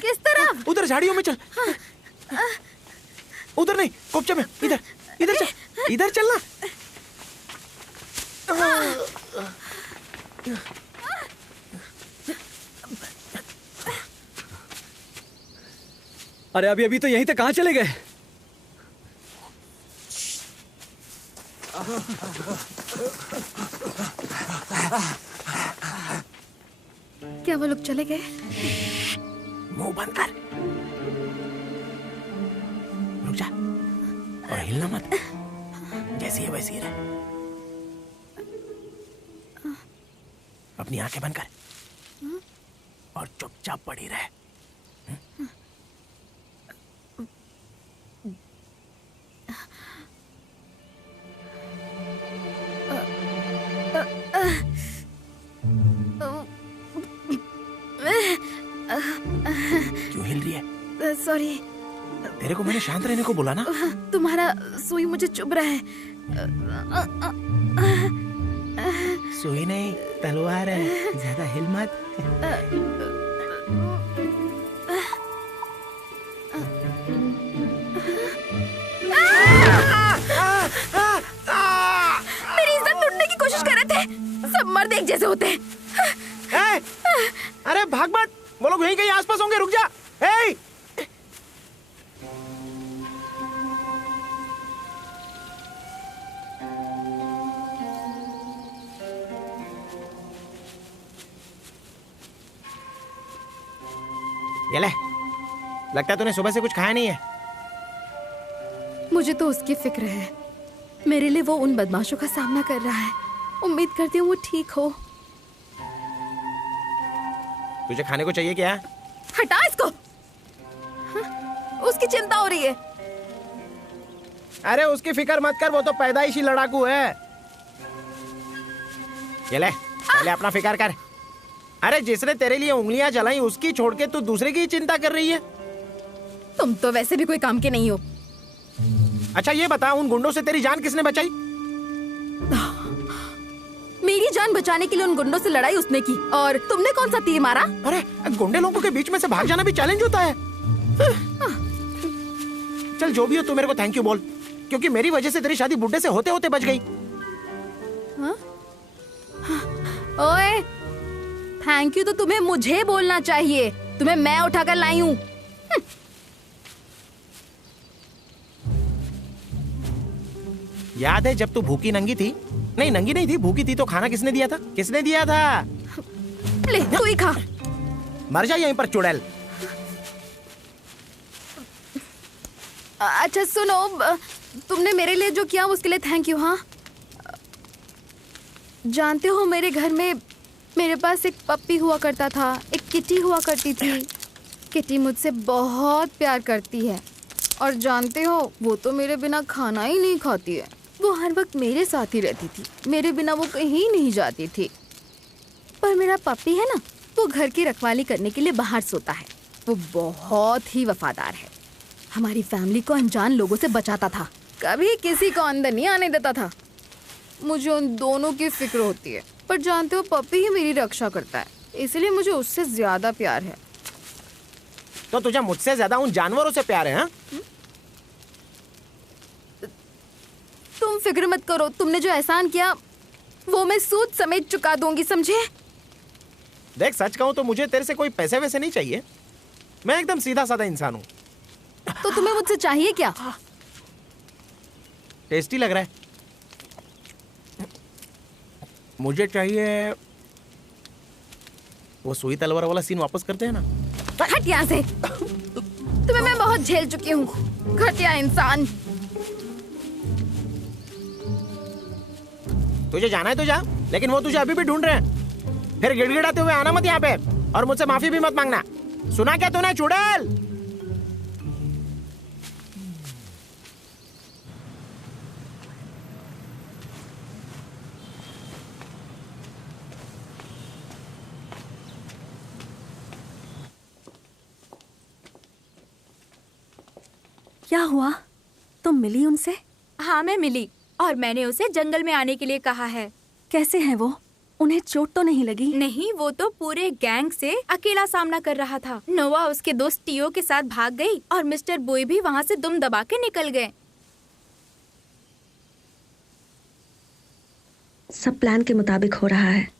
किस तरफ? उधर झाड़ियों में चल। उधर नहीं, कोपचे में। इधर इधर चल, इधर चलना। अरे अभी अभी तो यहीं तक कहाँ चले गए? क्या वो लोग चले गए? मुंह बंद कर। रुक जा और हिलना मत। जैसी है वैसी रहे। अपनी आंखें बंद कर और चुपचाप पड़ी रहे। क्यों हिल रही है? सॉरी। तेरे को मैंने शांत रहने को बोला ना। तुम्हारा सुई मुझे चुभ रहा है। सुई नहीं, तलवार है। ज्यादा हिल मत। मेरी इज्जत लूटने की कोशिश कर रहे थे। सब मर्द एक जैसे होते हैं। अरे भाग मत, वो लोग यहीं कहीं आसपास होंगे। रुक जा। ए! ये ले, लगता है तूने सुबह से कुछ खाया नहीं है। मुझे तो उसकी फिक्र है। मेरे लिए वो उन बदमाशों का सामना कर रहा है। उम्मीद करती हूँ वो ठीक हो। तुझे खाने को चाहिए क्या? हटा इसको। उसकी चिंता हो रही है। अरे उसकी फिक्र मत कर, वो तो पैदाइशी लड़ाकू है। ये ले, पहले अपना फिक्र कर। अरे जिसने तेरे लिए उंगलियां जलाई उसकी छोड़ के तू दूसरे की चिंता कर रही है। तुम तो वैसे भी कोई काम के नहीं हो। अच्छा ये बता, उन गुंडों से तेरी जान किसने बचाई? मेरी जान बचाने के लिए उन गुंडों से लड़ाई उसने की, और तुमने कौन सा तीर मारा? अरे गुंडे लोगों के बीच में से भाग जाना भी चैलेंज होता है। चल जो भी हो, तू मेरे को थैंक यू बोल, क्योंकि मेरी वजह से तेरी शादी बुड्ढे से होते होते बच गई। ओए, थैंक यू तो तुम्हें मुझे बोलना चाहिए। तुम्हें मैं उठाकर लाई हूँ। याद है जब तू भूखी नंगी थी? नहीं, नंगी नहीं थी, भूखी थी तो खाना किसने दिया था? किसने दिया था? ले तू ही खा। मर जा यहीं पर चुड़ैल। अच्छा सुनो, तुमने मेरे लिए जो किया उसके लिए थैंक यू। हाँ, जानते हो मेरे घर में मेरे पास एक पप्पी हुआ करता था, एक किटी हुआ करती थी। किटी मुझसे बहुत प्यार करती है, और जानते हो वो तो मेरे बिना खाना ही नहीं खाती है। वो हर वक्त मेरे साथ ही रहती थी, मेरे बिना वो कहीं नहीं जाती थी। पर मेरा पप्पी है ना, वो घर की रखवाली करने के लिए बाहर सोता है। वो बहुत ही वफादार है। हमारी फैमिली को अनजान लोगों से बचाता था, कभी किसी को अंदर नहीं आने देता था। मुझे उन दोनों की फिक्र होती है, पर जानते हो पप्पी ही मेरी रक्षा करता है, इसलिए मुझे उससे ज्यादा प्यार है। तो तुझे मुझसे ज्यादा उन जानवरों से प्यार है? हाँ? तुम फिक्र मत करो, तुमने जो एहसान किया वो मैं सूद समेत चुका दूंगी, समझे? देख सच कहूं तो मुझे तेरे से कोई पैसे वैसे नहीं चाहिए। मैं एकदम सीधा साधा इंसान हूँ। तो तुम्हें मुझसे चाहिए क्या? टेस्टी लग रहा है। मुझे चाहिए वो सुई तलवार वाला सीन वापस करते हैं ना। हट यहाँ से। तुम्हें मैं बहुत झेल चुकी हूँ, घटिया इंसान। तुझे जाना है तो जा, लेकिन वो तुझे अभी भी ढूंढ रहे हैं। फिर गिड़गिड़ाते हुए आना मत यहाँ पे, और मुझसे माफी भी मत मांगना। सुना क्या तूने चुड़ैल? क्या हुआ? तुम मिली उनसे? हाँ मैं मिली, और मैंने उसे जंगल में आने के लिए कहा है। कैसे हैं वो? उन्हें चोट तो नहीं लगी? नहीं, वो तो पूरे गैंग से अकेला सामना कर रहा था। नोवा उसके दोस्त टियो के साथ भाग गई, और मिस्टर बॉय भी वहाँ से दुम दबा के निकल गए। सब प्लान के मुताबिक हो रहा है।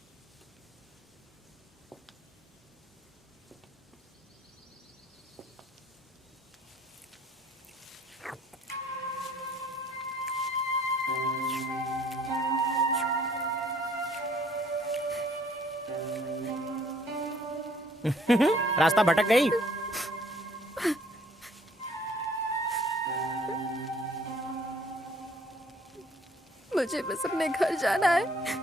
रास्ता भटक गई। मुझे बस अपने घर जाना है।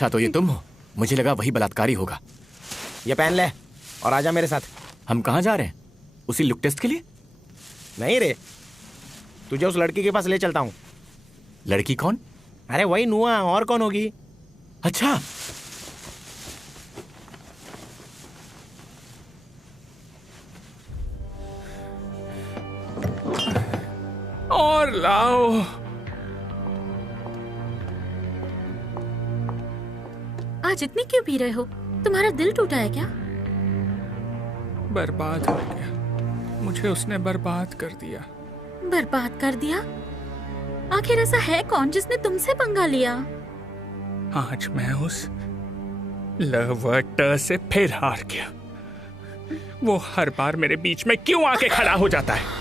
अच्छा तो ये तुम हो? मुझे लगा वही बलात्कारी होगा। ये पहन ले और आजा मेरे साथ। हम कहाँ जा रहे हैं? उसी लुक टेस्ट के लिए? नहीं रे, तुझे उस लड़की के पास ले चलता हूँ। लड़की कौन? अरे वही नुआ, और कौन होगी? अच्छा, और लाओ। आज इतनी क्यों पी रहे हो? तुम्हारा दिल टूटा है क्या? बर्बाद हो गया, मुझे उसने बर्बाद कर दिया। बर्बाद कर दिया? आखिर ऐसा है कौन जिसने तुमसे पंगा लिया? आज मैं उस लवर्टर से फिर हार गया। वो हर बार मेरे बीच में क्यों आके खड़ा हो जाता है?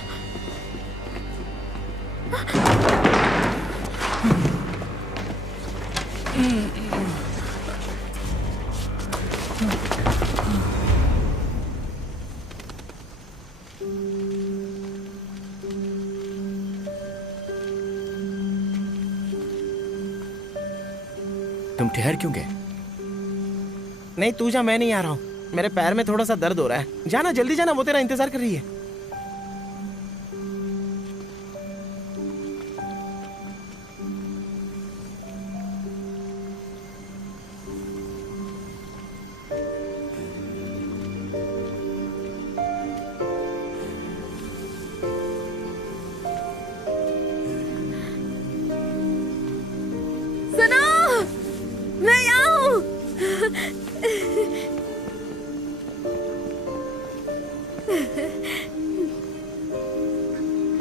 तुम ठहर क्यों गए? नहीं तू जा, मैं नहीं आ रहा हूँ। मेरे पैर में थोड़ा सा दर्द हो रहा है। जाना, जल्दी जाना, वो तेरा इंतजार कर रही है।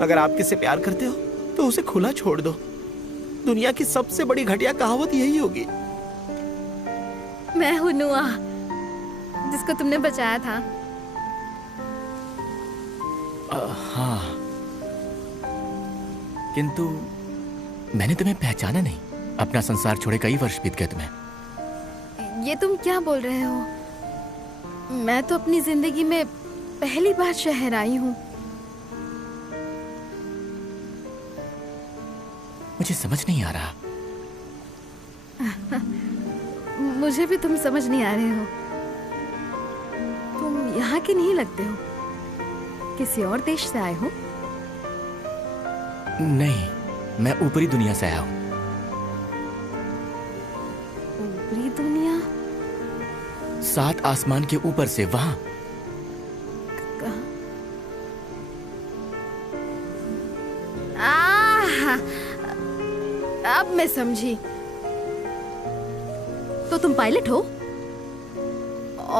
अगर आप किससे प्यार करते हो तो उसे खुला छोड़ दो। दुनिया की सबसे बड़ी घटिया कहावत यही होगी। मैं हूँ नुआ, जिसको तुमने बचाया था। हाँ, किंतु मैंने तुम्हें पहचाना नहीं। अपना संसार छोड़े कई वर्ष बीत गए तुम्हें। ये तुम क्या बोल रहे हो? मैं तो अपनी जिंदगी में पहली बार शहर आई हूँ। मुझे समझ नहीं आ रहा। मुझे भी तुम समझ नहीं आ रहे हो। तुम यहाँ के नहीं लगते हो। किसी और देश से आए हो? नहीं, मैं ऊपरी दुनिया से आया हूँ। ऊपरी दुनिया? 7 आसमान के ऊपर से, वहां। अब मैं समझी। तो तुम पायलट हो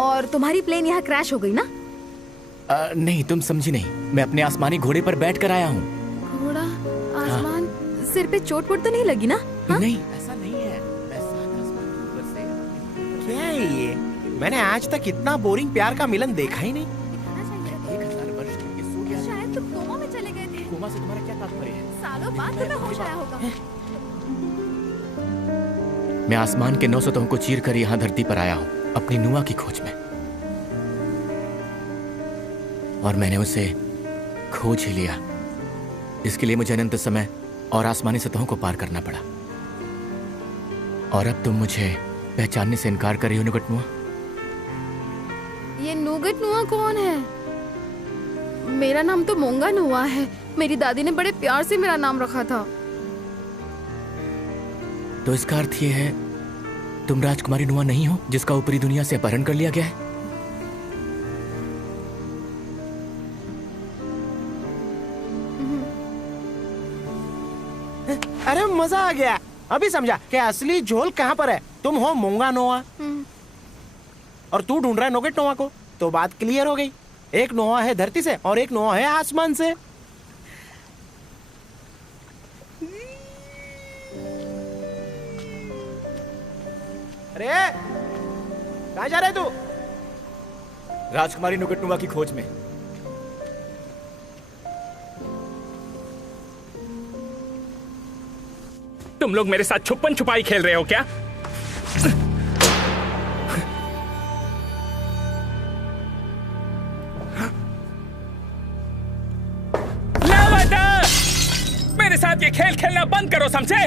और तुम्हारी प्लेन यहाँ क्रैश हो गई ना? नहीं, तुम समझी नहीं। मैं अपने आसमानी घोड़े पर बैठ कर आया हूँ। घोड़ा? आसमान? हाँ। सिर पे चोट वोट तो नहीं लगी ना? हाँ? नहीं, ऐसा नहीं है। मैं 7 आसमान के ऊपर से। क्या है ये? मैंने आज तक इतना बोरिंग प्यार का मिलन देखा ही नहीं। 1000 वर्ष के सूर्य। शायद तुम कोमा में चले गए थे। कोमा से तुम्हारा क्या तात्पर्य है? सालों बाद तुम्हें होश आया होगा। मैं आसमान के 9 सतहों को चीर कर यहाँ धरती पर आया हूँ, अपनी नुआ की खोज में। और मैंने उसे खोज ही लिया। इसके लिए मुझे अनंत समय और आसमानी सतहों को पार करना पड़ा। और अब तुम मुझे पहचानने से इनकार कर रही हो, नुगट नुआ? ये नुगट नुआ कौन है? मेरा नाम तो मोंगा नुआ है। मेरी दादी ने बड़े प्यार से मेरा नाम रखा था। तो इसका अर्थ ये है तुम राजकुमारी नुआ नहीं हो, जिसका ऊपरी दुनिया से अपहरण कर लिया गया है? अरे मजा आ गया। अभी समझा कि असली झोल कहाँ पर है। तुम हो मोंगा नोआ और तू ढूंढ रहा है नोगेट नोआ को। तो बात क्लियर हो गई। एक नोआ है धरती से और एक नोआ है आसमान से। अरे कहाँ जा रहे तू? राजकुमारी नुगट नुआ की खोज में। तुम लोग मेरे साथ छुपन छुपाई खेल रहे हो क्या? लावता! मेरे साथ ये खेल खेलना बंद करो, समझे?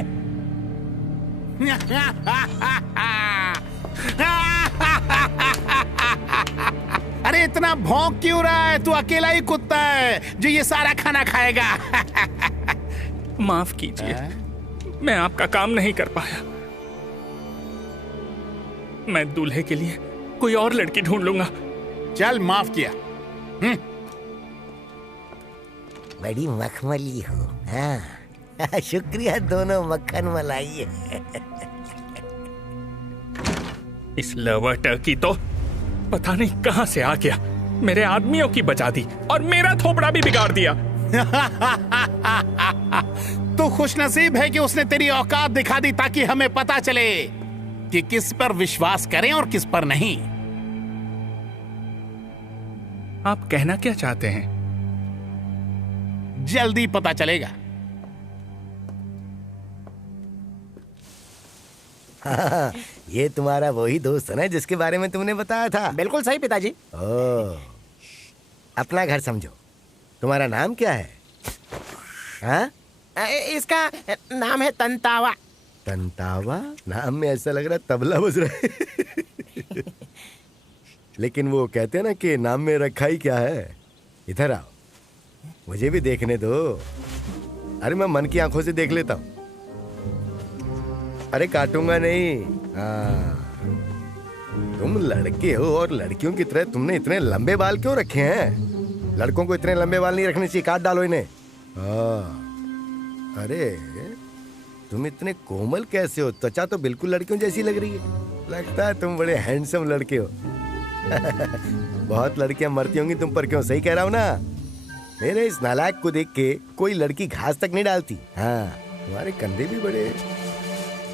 अरे इतना भौंक क्यों रहा है? तू अकेला ही कुत्ता है जो ये सारा खाना खाएगा। माफ कीजिए, मैं आपका काम नहीं कर पाया। मैं दूल्हे के लिए कोई और लड़की ढूंढ लूंगा। चल, माफ किया। बड़ी मखमली हो। हाँ शुक्रिया, दोनों मक्खन मलाई है। इस लवर टर्की तो पता नहीं कहां से आ गया, मेरे आदमियों की बचा दी और मेरा थोपड़ा भी बिगाड़ दिया। तो खुशनसीब है कि उसने तेरी औकात दिखा दी, ताकि हमें पता चले कि किस पर विश्वास करें और किस पर नहीं। आप कहना क्या चाहते हैं? जल्दी पता चलेगा। हाँ, ये तुम्हारा वही दोस्त है ना जिसके बारे में तुमने बताया था? बिल्कुल सही पिताजी। ओह, अपना घर समझो। तुम्हारा नाम क्या है? हाँ? इसका नाम है तंतावा। तंतावा? नाम में ऐसा लग रहा है तबला बज रहा है। लेकिन वो कहते हैं ना कि नाम में रखा ही क्या है। इधर आओ, मुझे भी देखने दो। अरे मैं मन की आंखों से देख लेता हूँ। अरे काटूंगा नहीं। हाँ, तुम लड़के हो और लड़कियों की तरह तुमने इतने लंबे बाल क्यों रखे हैं? लड़कों को इतने लंबे बाल नहीं रखने चाहिए, काट डालो इन्हें। हाँ, अरे तुम इतने कोमल कैसे हो? त्वचा तो बिल्कुल लड़कियों जैसी लग रही है। लगता है तुम बड़े हैंडसम लड़के हो। बहुत लड़कियां मरती होंगी तुम पर, क्यों? सही कह रहा हूँ ना? मेरे इस नालायक को देख के कोई लड़की घास तक नहीं डालती। हाँ, तुम्हारे कंधे भी बड़े।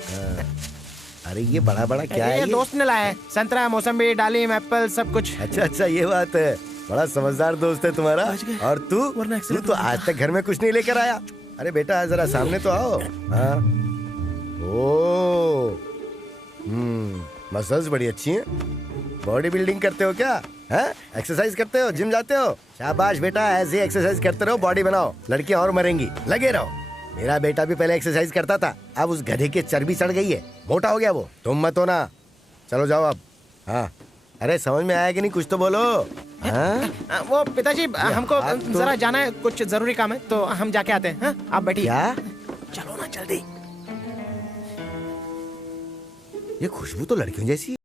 हाँ। अरे ये बड़ा बड़ा क्या है? ये दोस्त ने लाया है। संतरा, मौसम्बी, डालिम, एप्पल, सब कुछ। अच्छा अच्छा, ये बात है। बड़ा समझदार दोस्त है तुम्हारा। और तू तो आज तक घर में कुछ नहीं लेकर आया। अरे बेटा जरा सामने तो आओ। हाँ, ओ, मसल्स बड़ी अच्छी हैं। बॉडी बिल्डिंग करते हो क्या? हैं? एक्सरसाइज करते हो? जिम जाते हो? शाबाश बेटा, ऐसे एक्सरसाइज करते रहो, बॉडी बनाओ। लड़कियां और मरेंगी, लगे रहो। मेरा बेटा भी पहले एक्सरसाइज करता था, अब उस गधे की चर्बी चढ़ गई है, मोटा हो गया वो। तुम मत हो ना। चलो जाओ अब। हाँ, अरे समझ में आया कि नहीं? कुछ तो बोलो। हाँ? वो पिताजी, हमको जरा जाना है, कुछ जरूरी काम है, तो हम जाके आते हैं। हाँ? आप बैठिए। क्या? चलो ना जल्दी। ये खुशबू तो लड़कियों जैसी है।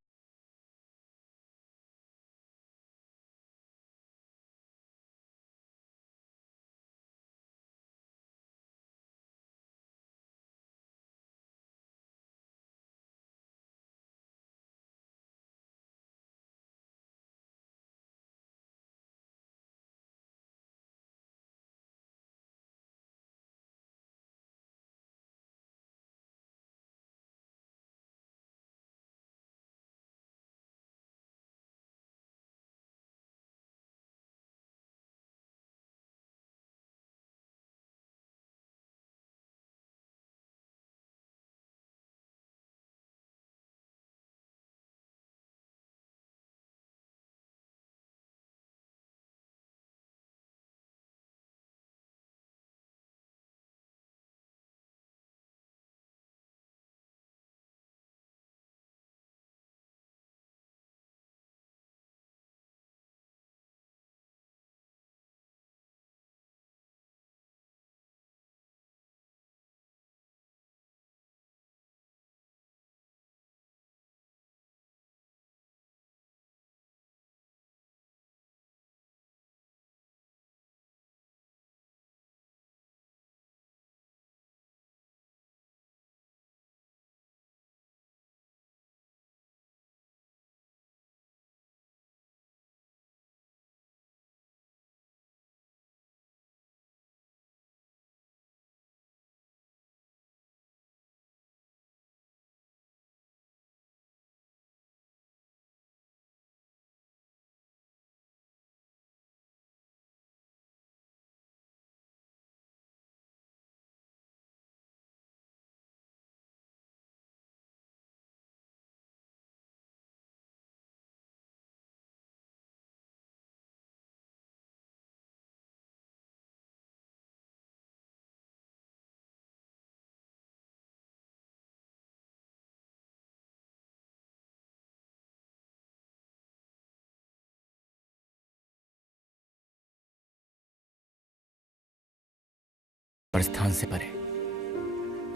और स्थान से परे।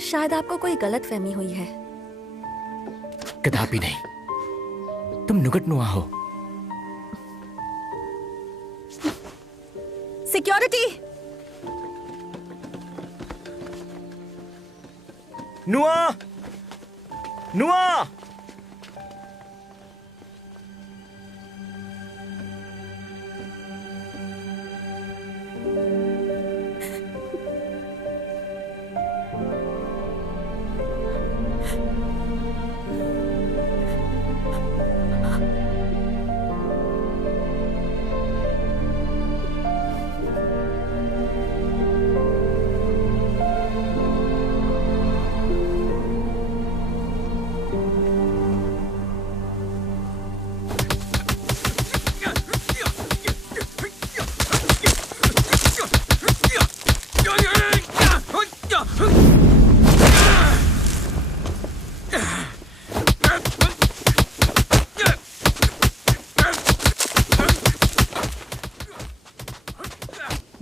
शायद आपको कोई गलतफहमी हुई है। कदापि नहीं, तुम नुगटनुआ हो। सिक्योरिटी! नुआ! नुआ!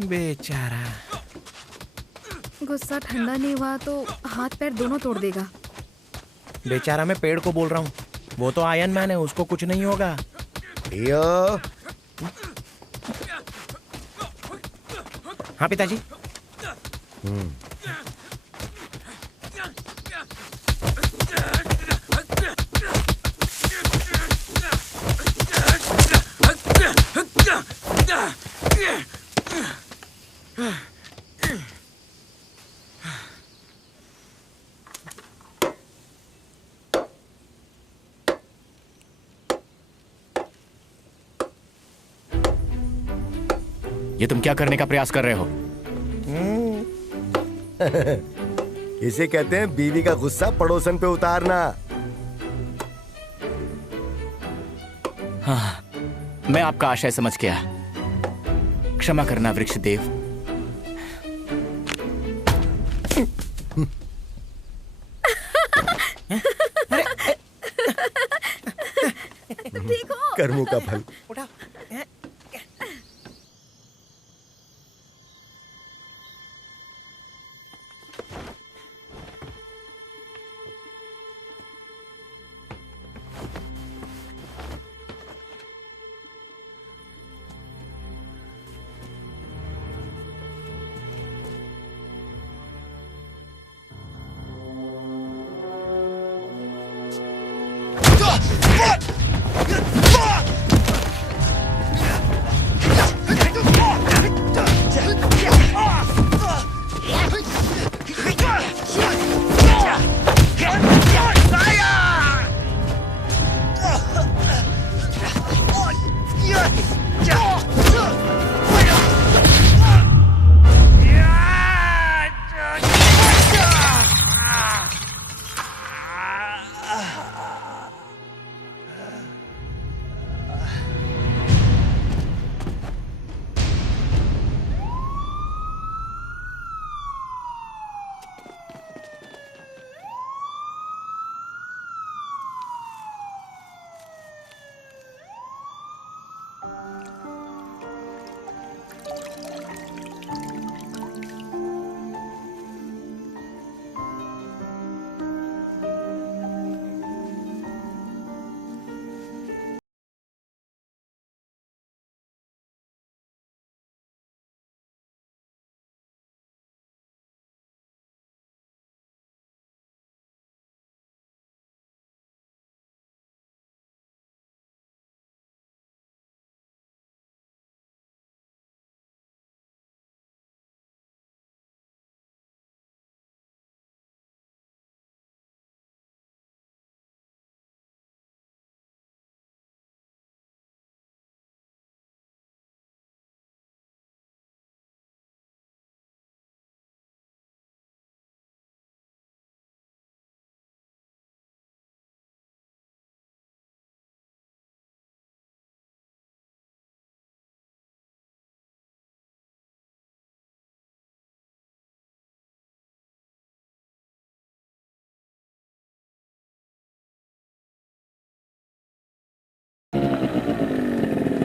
बेचारा। गुस्सा ठंडा नहीं हुआ तो हाथ पैर दोनों तोड़ देगा। बेचारा मैं पेड़ को बोल रहा हूँ, वो तो आयरन मैन है, उसको कुछ नहीं होगा। हाँ पिताजी। ये तुम क्या करने का प्रयास कर रहे हो? इसे कहते हैं बीवी का गुस्सा पड़ोसन पे उतारना। हाँ, मैं आपका आशय समझ गया। क्षमा करना वृक्षदेव। कर्मों का फल।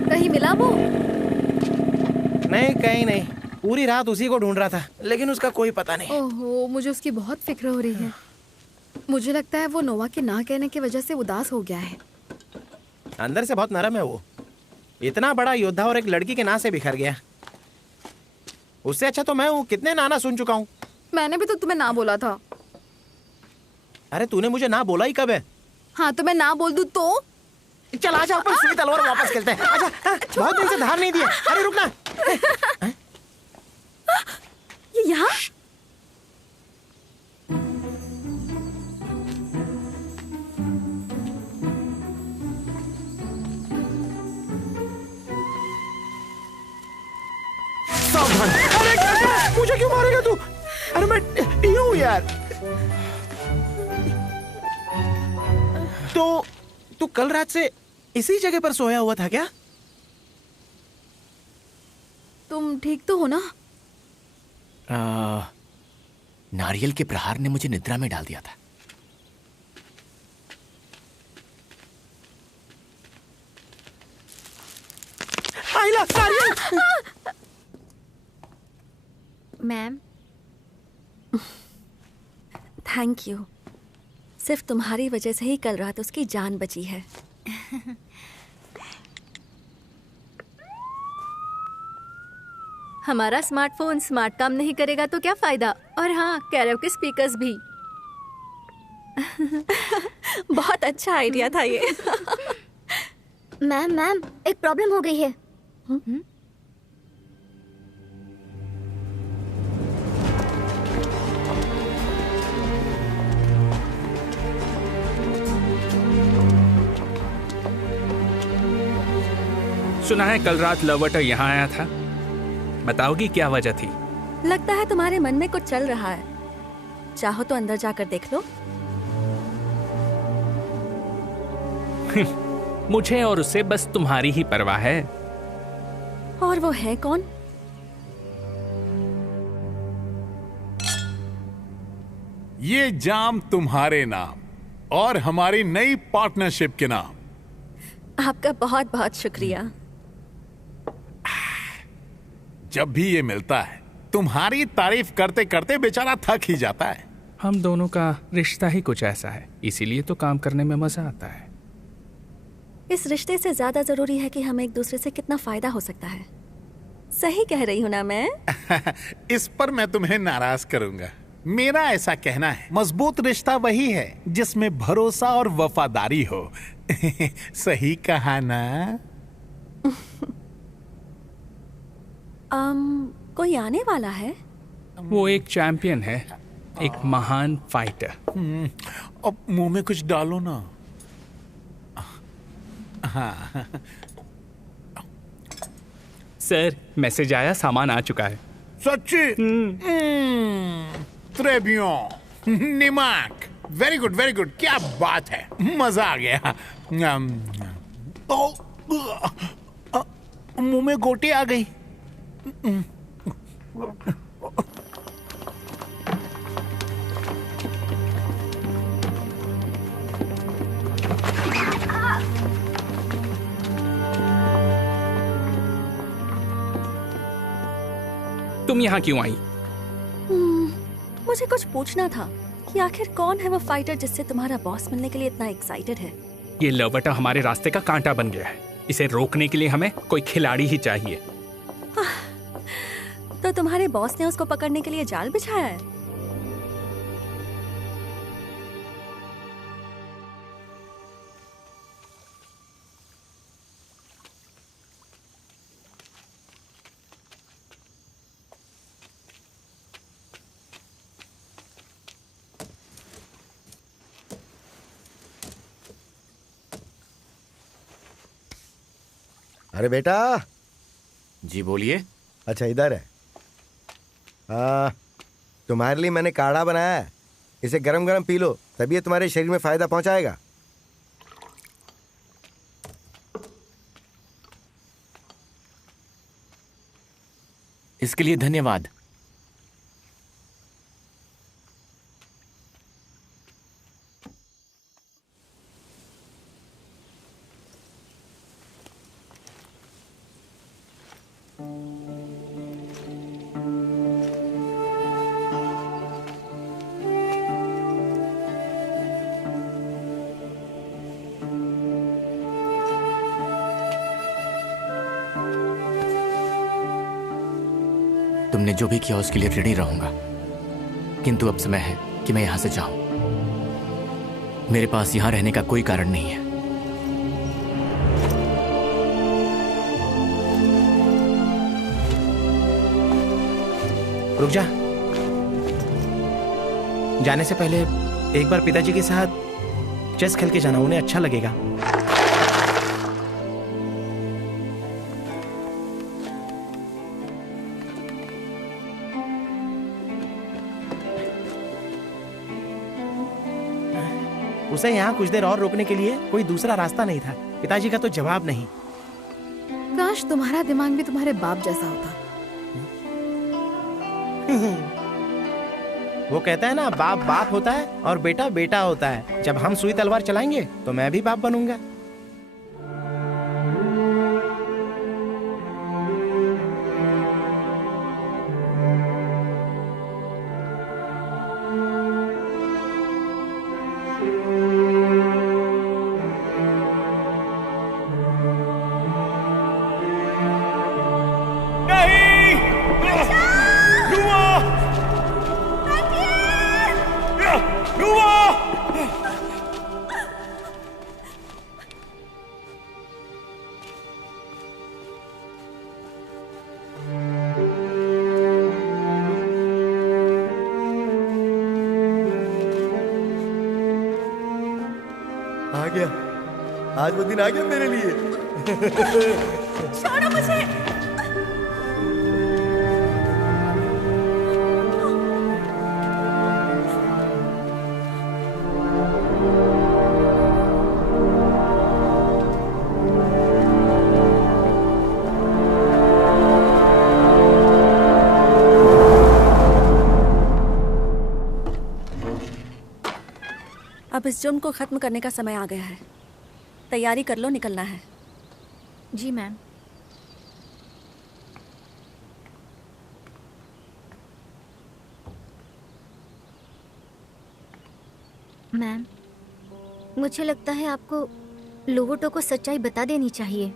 कहीं मिला वो? नहीं, कहीं नहीं। पूरी रात उसी को ढूंढ रहा था, लेकिन उसका कोई पता नहीं। ओहो, मुझे उसकी बहुत फिक्र हो रही है। मुझे लगता है वो नोवा के ना कहने की वजह से उदास हो गया है। अंदर से बहुत नरम है वो। इतना बड़ा योद्धा और एक लड़की के ना से बिखर गया। उससे अच्छा तो मैं हूँ, कितने नाना सुन चुका हूँ। मैंने भी तो तुम्हें ना बोला था। अरे तूने मुझे ना बोला ही कब है? हाँ तो मैं ना बोल दूँ तो? चल आजा, अपन सुई तलवार वापस खेलते हैं। आजा, बहुत दिन से धार नहीं दिया। अरे रुकना। ये यहाँ? सावधान। अरे मुझे क्यों मारेगा तू? अरे मैं यूं यार। तो तू कल रात से इसी जगह पर सोया हुआ था क्या? तुम ठीक तो हो ना? नारियल के प्रहार ने मुझे निद्रा में डाल दिया था। आइला, नारियल। Ma'am, thank you. सिर्फ तुम्हारी वजह से ही कल रात उसकी जान बची है। हमारा स्मार्टफोन स्मार्ट काम नहीं करेगा तो क्या फायदा। और हाँ, कैरोके स्पीकर्स भी। बहुत अच्छा आइडिया था ये। मैम एक प्रॉब्लम हो गई है। सुना है कल रात लवटर यहाँ आया था। बताओगी क्या वजह थी? लगता है तुम्हारे मन में कुछ चल रहा है। चाहो तो अंदर जाकर देख लो। मुझे और उसे बस तुम्हारी ही परवाह है। और वो है कौन? ये जाम तुम्हारे नाम और हमारी नई पार्टनरशिप के नाम। आपका बहुत बहुत शुक्रिया। जब भी ये मिलता है तुम्हारी तारीफ करते करते बेचारा थक ही जाता है। हम दोनों का रिश्ता ही कुछ ऐसा है, इसीलिए तो काम करने में मजा आता है। इस रिश्ते से ज्यादा जरूरी है कि हमें एक दूसरे से कितना फायदा हो सकता है। सही कह रही हूँ ना मैं? इस पर मैं तुम्हें नाराज करूंगा। मेरा ऐसा कहना है, मजबूत रिश्ता वही है जिसमें भरोसा और वफादारी हो। सही कहा ना? कोई आने वाला है? वो एक चैंपियन है, एक महान फाइटर। अब मुंह में कुछ डालो ना। हाँ। सर, मैसेज आया, सामान आ चुका है। सच्ची? ट्रेबियों, निमाक, वेरी गुड वेरी गुड। क्या बात है, मजा आ गया। मुंह में गोटी आ गई। तुम यहाँ क्यों आई? मुझे कुछ पूछना था कि आखिर कौन है वो फाइटर जिससे तुम्हारा बॉस मिलने के लिए इतना एक्साइटेड है? ये लवटा हमारे रास्ते का कांटा बन गया है। इसे रोकने के लिए हमें कोई खिलाड़ी ही चाहिए। तो तुम्हारे बॉस ने उसको पकड़ने के लिए जाल बिछाया है? अरे बेटा। जी बोलिए। अच्छा इधर है। तुम्हारे लिए मैंने काढ़ा बनाया है, इसे गरम गरम पी लो, तभी ये तुम्हारे शरीर में फायदा पहुंचाएगा। इसके लिए धन्यवाद। तुमने जो भी किया उसके लिए ऋणी रहूंगा, किंतु अब समय है कि मैं यहां से जाऊं। मेरे पास यहां रहने का कोई कारण नहीं है। रुक जा। जाने से पहले एक बार पिताजी के साथ चेस खेल के जाना, उन्हें अच्छा लगेगा। उसे यहाँ कुछ देर और रोकने के लिए कोई दूसरा रास्ता नहीं था। पिताजी का तो जवाब नहीं। काश तुम्हारा दिमाग भी तुम्हारे बाप जैसा होता। वो कहता है ना, बाप बाप होता है और बेटा बेटा होता है। जब हम सुई तलवार चलाएंगे तो मैं भी बाप बनूंगा। आ गया, आज वो दिन आ गया मेरे लिए। छोड़ो मुझे। अब इस जुर्म को खत्म करने का समय आ गया है। तैयारी कर लो, निकलना है। जी मैम। मैम, मुझे लगता है आपको लोवोटो को सच्चाई बता देनी चाहिए।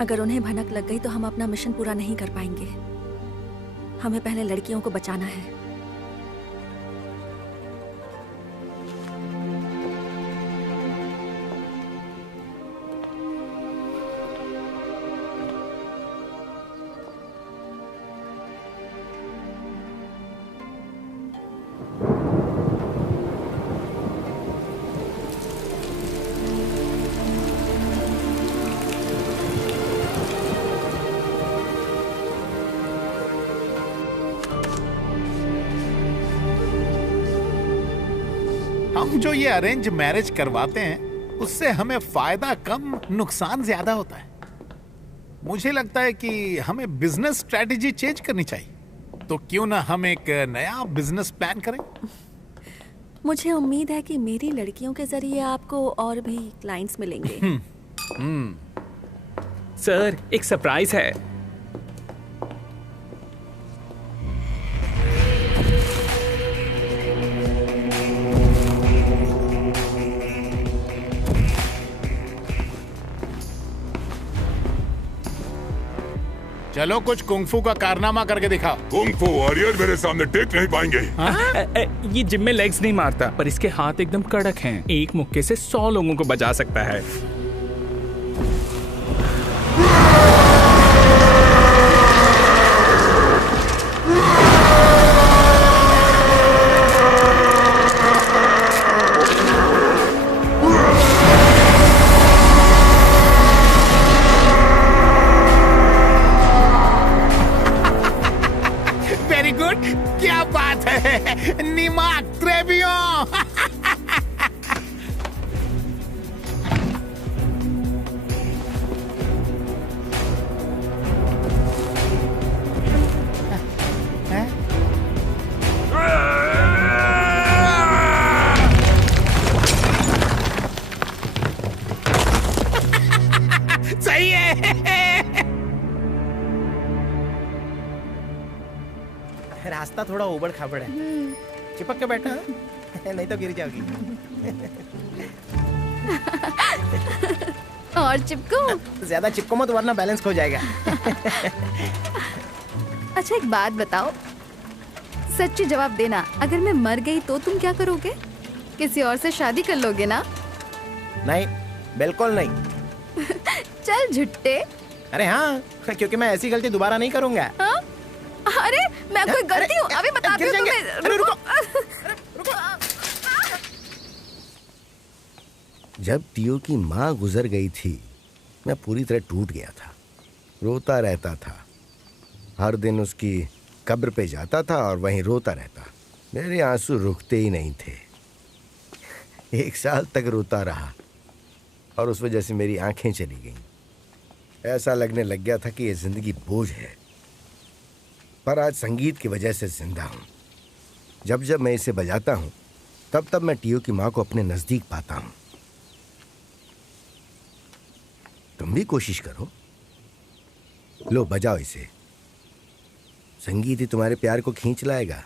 अगर उन्हें भनक लग गई तो हम अपना मिशन पूरा नहीं कर पाएंगे। हमें पहले लड़कियों को बचाना है। हम जो ये अरेंज मैरिज करवाते हैं उससे हमें फायदा कम, नुकसान ज्यादा होता है। मुझे लगता है कि हमें बिजनेस स्ट्रेटेजी चेंज करनी चाहिए। तो क्यों ना हम एक नया बिजनेस प्लान करें? मुझे उम्मीद है कि मेरी लड़कियों के जरिए आपको और भी क्लाइंट्स मिलेंगे। सर, एक सरप्राइज है। चलो कुछ कुंगफू का कारनामा करके दिखाओ। कुंगफू वॉरियर मेरे सामने टेक नहीं पाएंगे। ये जिम में लेग्स नहीं मारता, पर इसके हाथ एकदम कड़क हैं। एक मुक्के से 100 लोगों को बचा सकता है। क्या बात है, निमाक त्रेबियो। सही है। रास्ता थोड़ा उबड़ खाबड़ है। चिपक के बैठा नहीं तो गिर जाओगी। और चिपको। ज्यादा चिपको मत वरना बैलेंस खो जाएगा। अच्छा एक बात बताओ, सच्ची जवाब देना, अगर मैं मर गई तो तुम क्या करोगे? किसी और से शादी कर लोगे ना? नहीं, बिल्कुल नहीं। चल झुट्टे। अरे हाँ, क्योंकि मैं ऐसी गलती दोबारा नहीं करूंगा। हाँ? अरे मैं कोई गलती हूँ? अभी बताती हूँ तुम्हें। रुको। जब टियो की माँ गुजर गई थी, मैं पूरी तरह टूट गया था। रोता रहता था, हर दिन उसकी कब्र पे जाता था और वहीं रोता रहता। मेरे आंसू रुकते ही नहीं थे। 1 साल तक रोता रहा और उस वजह से मेरी आंखें चली गईं। ऐसा लगने लग गया था कि ये जिंदगी बोझ है, पर आज संगीत की वजह से जिंदा हूँ। जब जब मैं इसे बजाता हूँ तब तब मैं टियो की माँ को अपने नजदीक पाता हूँ। तुम भी कोशिश करो, लो बजाओ इसे। संगीत ही तुम्हारे प्यार को खींच लाएगा।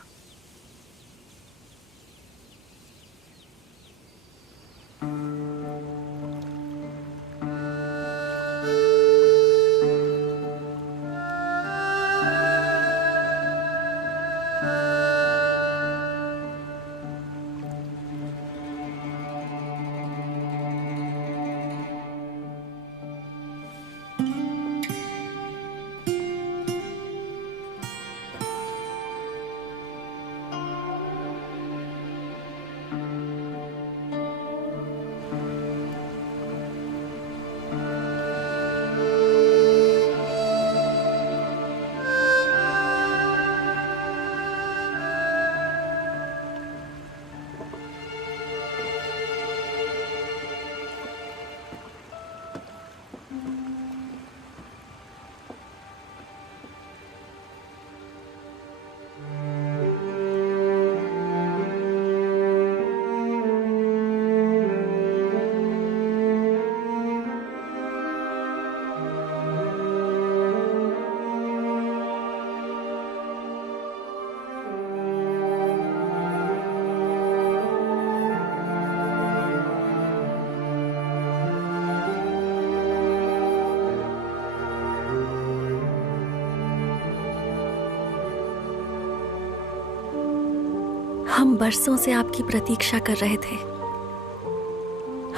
हम बरसों से आपकी प्रतीक्षा कर रहे थे।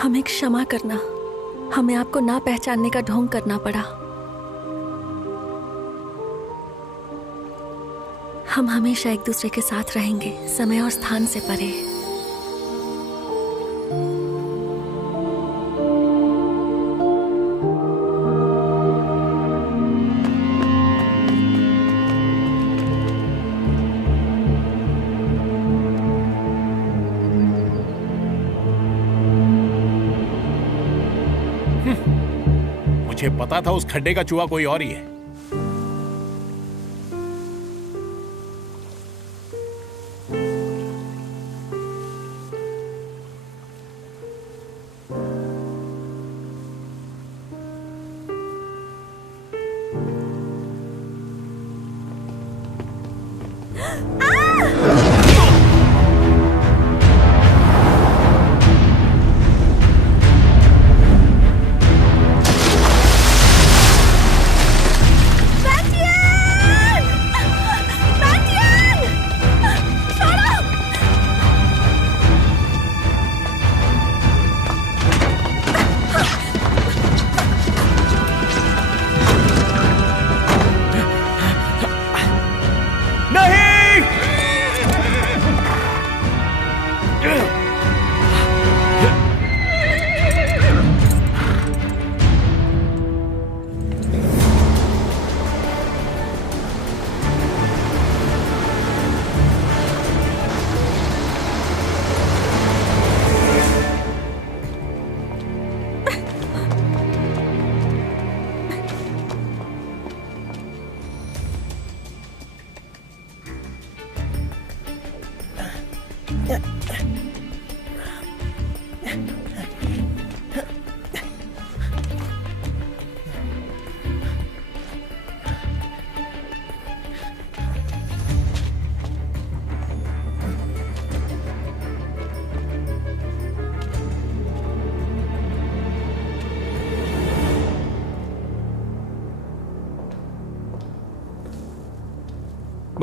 हमें क्षमा करना, हमें आपको ना पहचानने का ढोंग करना पड़ा। हम हमेशा एक दूसरे के साथ रहेंगे, समय और स्थान से परे। मुझे पता था उस खड्डे का चूहा कोई और ही है।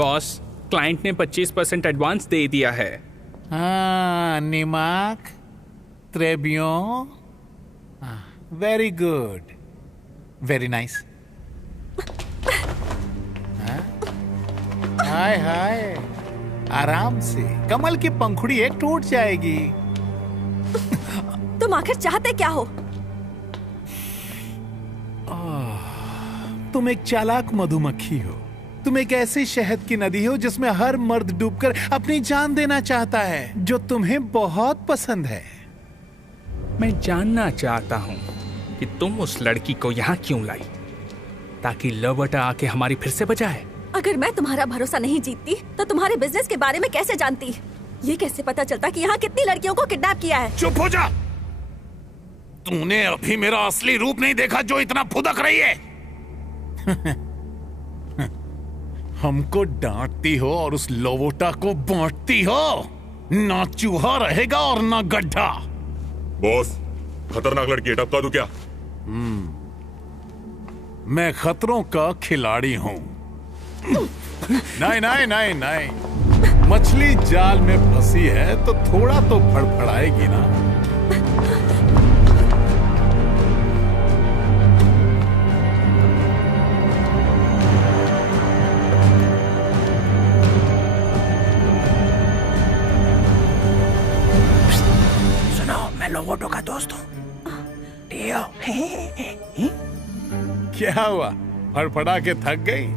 बॉस, क्लाइंट ने 25% एडवांस दे दिया है। हाँ, निमाक, त्रेबियों, वेरी गुड, वेरी नाइस। हाय हाय, आराम से, कमल की पंखुड़ी एक टूट जाएगी। तुम आखिर चाहते क्या हो? तुम एक चालाक मधुमक्खी हो। तुम एक ऐसी शहद की नदी हो जिसमें हर मर्द डूबकर अपनी जान देना चाहता है, जो तुम्हें बहुत पसंद है। मैं जानना चाहता हूँ कि तुम उस लड़की को यहाँ क्यों लाई, ताकि लवटा आके हमारी फिर से बचाए। अगर मैं तुम्हारा भरोसा नहीं जीतती तो तुम्हारे बिजनेस के बारे में कैसे जानती? ये कैसे पता चलता कि यहाँ कितनी लड़कियों को किडनैप किया है? चुप हो जा। तूने अभी मेरा असली रूप नहीं देखा जो इतना फुदक रही है। हमको डांटती हो और उस लोवोटा को बांटती हो। ना चूहा रहेगा और ना गड्ढा। बॉस, खतरनाक लड़की है, टपका दूं क्या? मैं खतरों का खिलाड़ी हूं। नहीं नहीं नहीं नहीं, मछली जाल में फंसी है तो थोड़ा तो फड़फड़ाएगी ना। सुनो, मैं लोवोटो का दोस्त हूँ। क्या हुआ, फड़फड़ा के थक गई?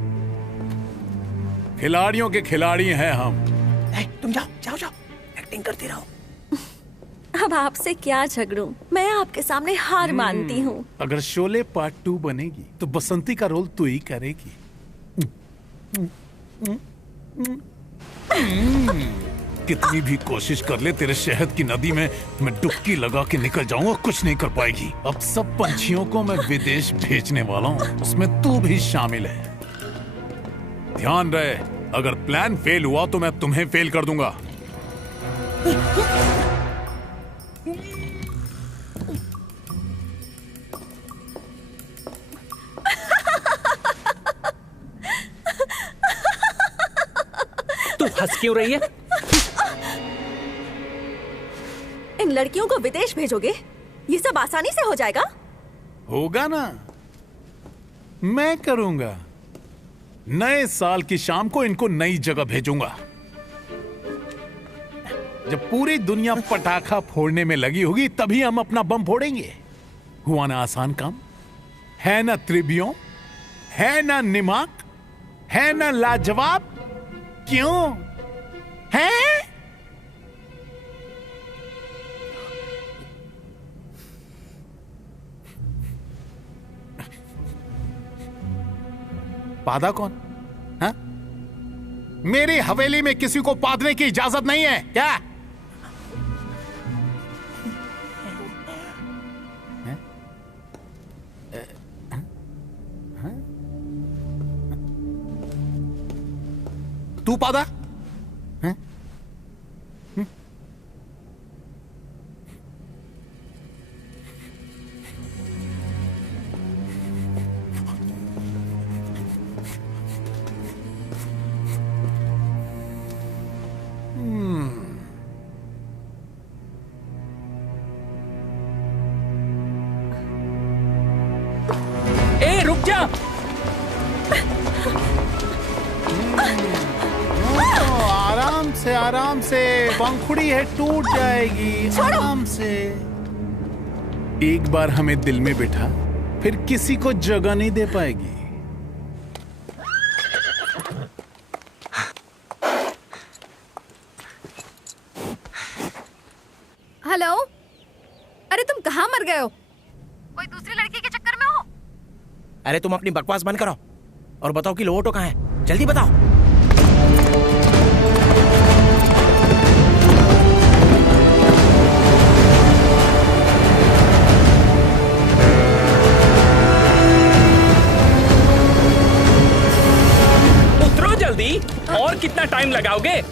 खिलाड़ियों के खिलाड़ी हैं हम। तुम जाओ जाओ जाओ, एक्टिंग करती रहो। अब आपसे क्या झगड़ूं? मैं आपके सामने हार मानती हूँ। अगर शोले पार्ट 2 बनेगी तो बसंती का रोल तू ही करेगी। कितनी भी कोशिश कर ले, तेरे शहद की नदी में मैं डुबकी लगा के निकल जाऊंगा, कुछ नहीं कर पाएगी। अब सब पंछियों को मैं विदेश भेजने वाला हूँ, उसमें तू भी शामिल है। ध्यान रहे, अगर प्लान फेल हुआ तो मैं तुम्हें फेल कर दूंगा। तू हंस क्यों रही है? इन लड़कियों को विदेश भेजोगे? ये सब आसानी से हो जाएगा? होगा ना, मैं करूंगा। नए साल की शाम को इनको नई जगह भेजूंगा। जब पूरी दुनिया पटाखा फोड़ने में लगी होगी तभी हम अपना बम फोड़ेंगे। हुआ ना आसान काम? है ना त्रिबियों, है ना निमाक, है ना लाजवाब? क्यों है? पादा कौन? हा? मेरी हवेली में किसी को पादने की इजाजत नहीं है क्या? तू पादा? ए, रुक जा। आराम से, पंखुड़ी है टूट जाएगी। आराम से। एक बार हमें दिल में बिठा, फिर किसी को जगह नहीं दे पाएगी। हेलो, अरे तुम कहाँ मर गए हो? कोई दूसरी लड़की के चक्कर में हो? अरे तुम अपनी बकवास बंद करो और बताओ कि लोवोटो कहाँ है, जल्दी बताओ। उतरो जल्दी, और कितना टाइम लगाओगे?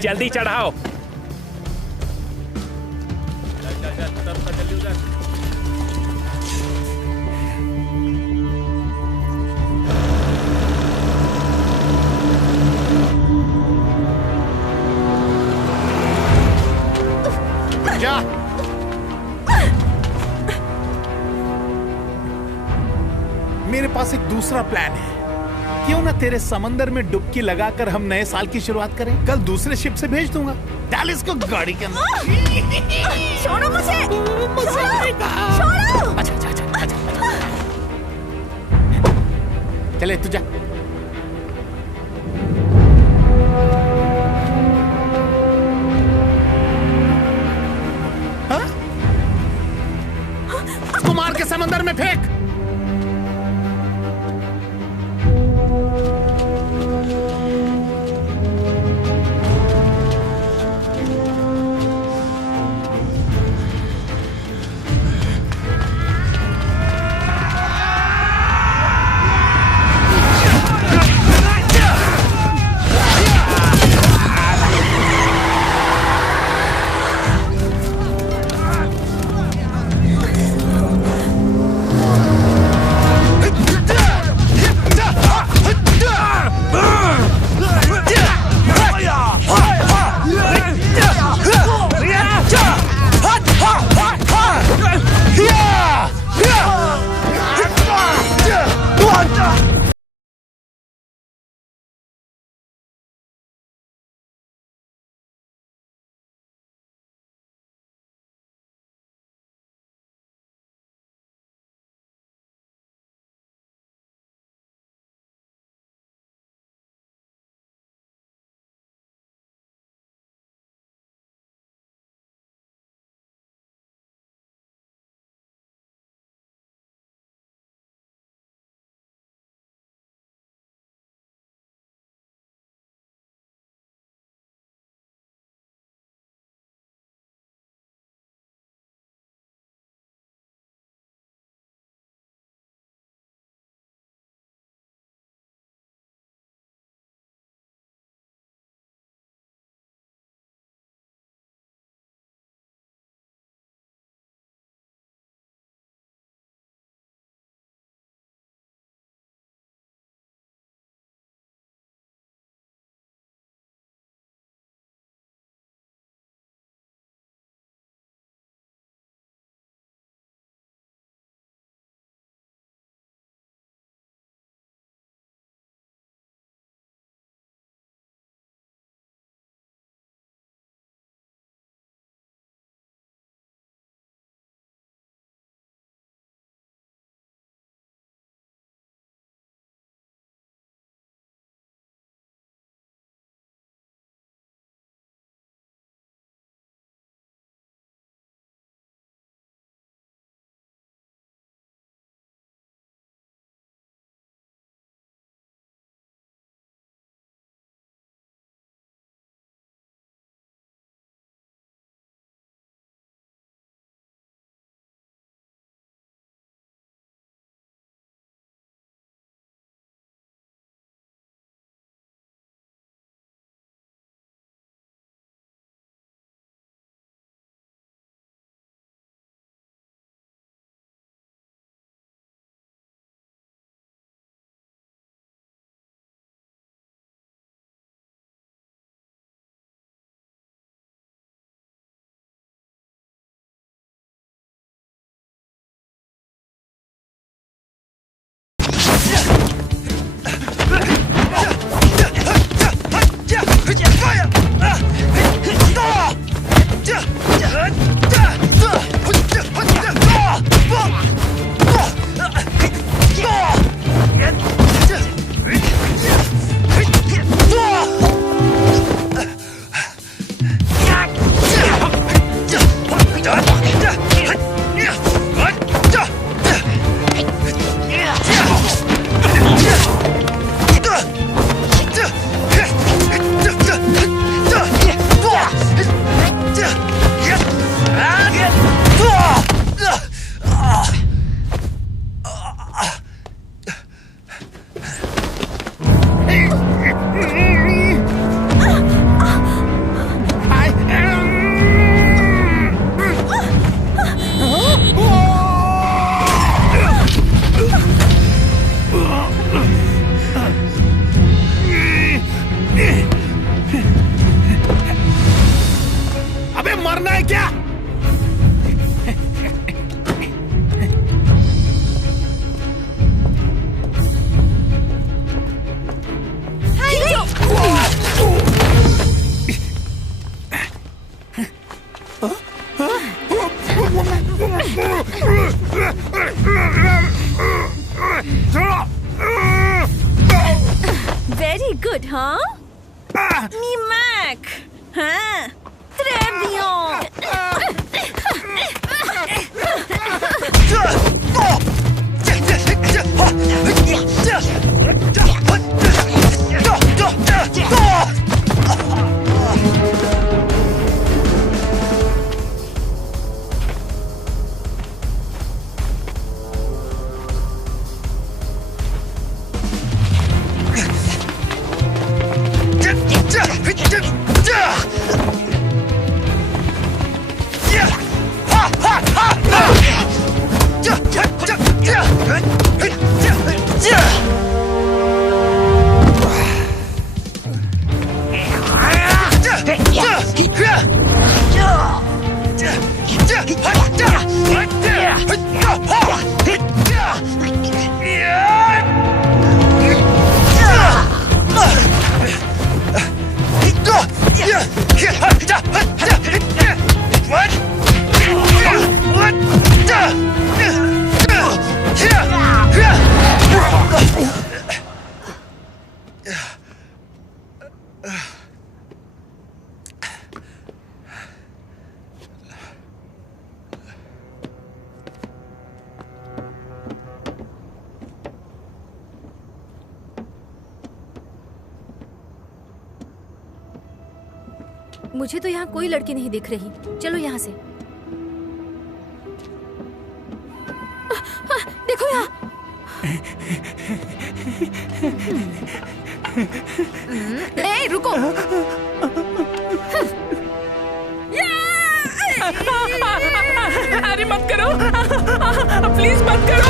जल्दी चढ़ाओ। दूसरा प्लान है। क्यों ना तेरे समंदर में डुबकी लगाकर हम नए साल की शुरुआत करें। कल दूसरे शिप से भेज दूंगा। डाल इसको गाड़ी के अंदर। छोड़ो मुझे। छोड़ो। अच्छा। चले तू जा। हाँ? इसको मार के समंदर में फेंक। Very good, huh? Nimak! Huh? Très bien! मुझे तो यहाँ कोई लड़की नहीं दिख रही। चलो यहाँ से। देखो यहाँ। ए, रुको। अरे मत करो, प्लीज मत करो।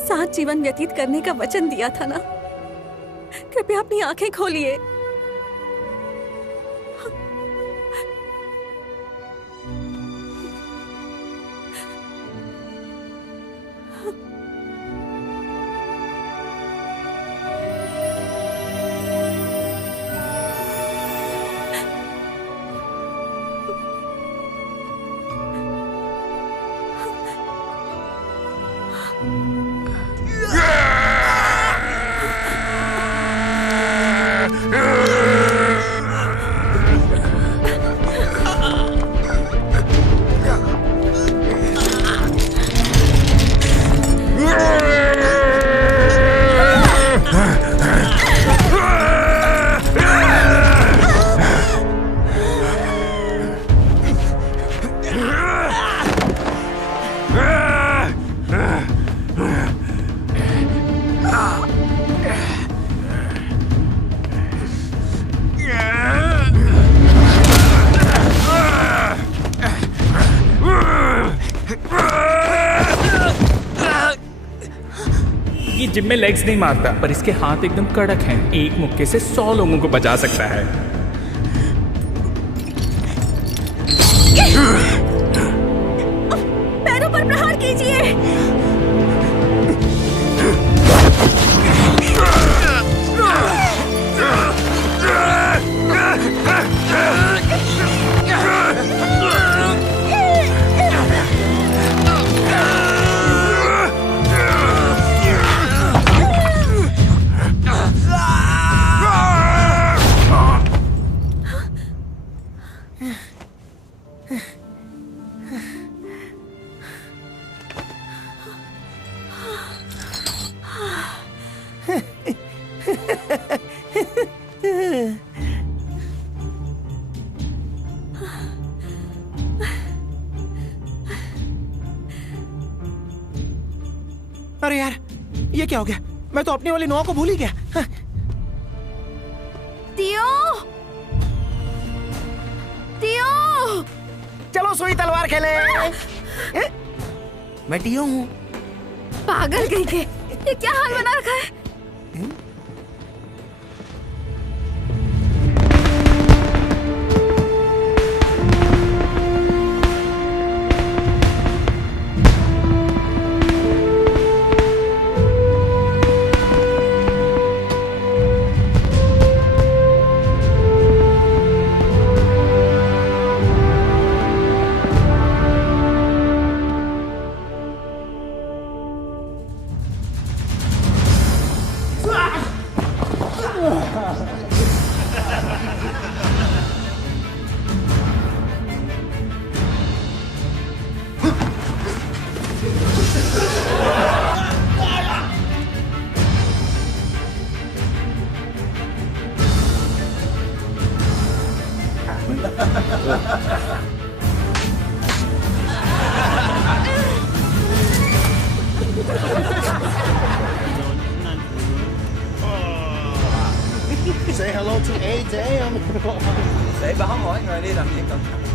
साथ जीवन व्यतीत करने का वचन दिया था ना, कृपया अपनी आंखें खोलिए। जिम में लेग्स नहीं मारता, पर इसके हाथ एकदम कड़क हैं। एक मुक्के से 100 लोगों को बचा सकता है। पैरों पर प्रहार कीजिए। अरे यार, ये क्या हो गया? मैं तो अपने वाली नोआ को भूल ही गया। टियो, टियो, चलो सुई तलवार खेले। मैं टियो हूँ। पागल कहीं के, ये क्या हाल बना रखा है? Say hello to Adam. Để báo mọi người đi làm việc cần.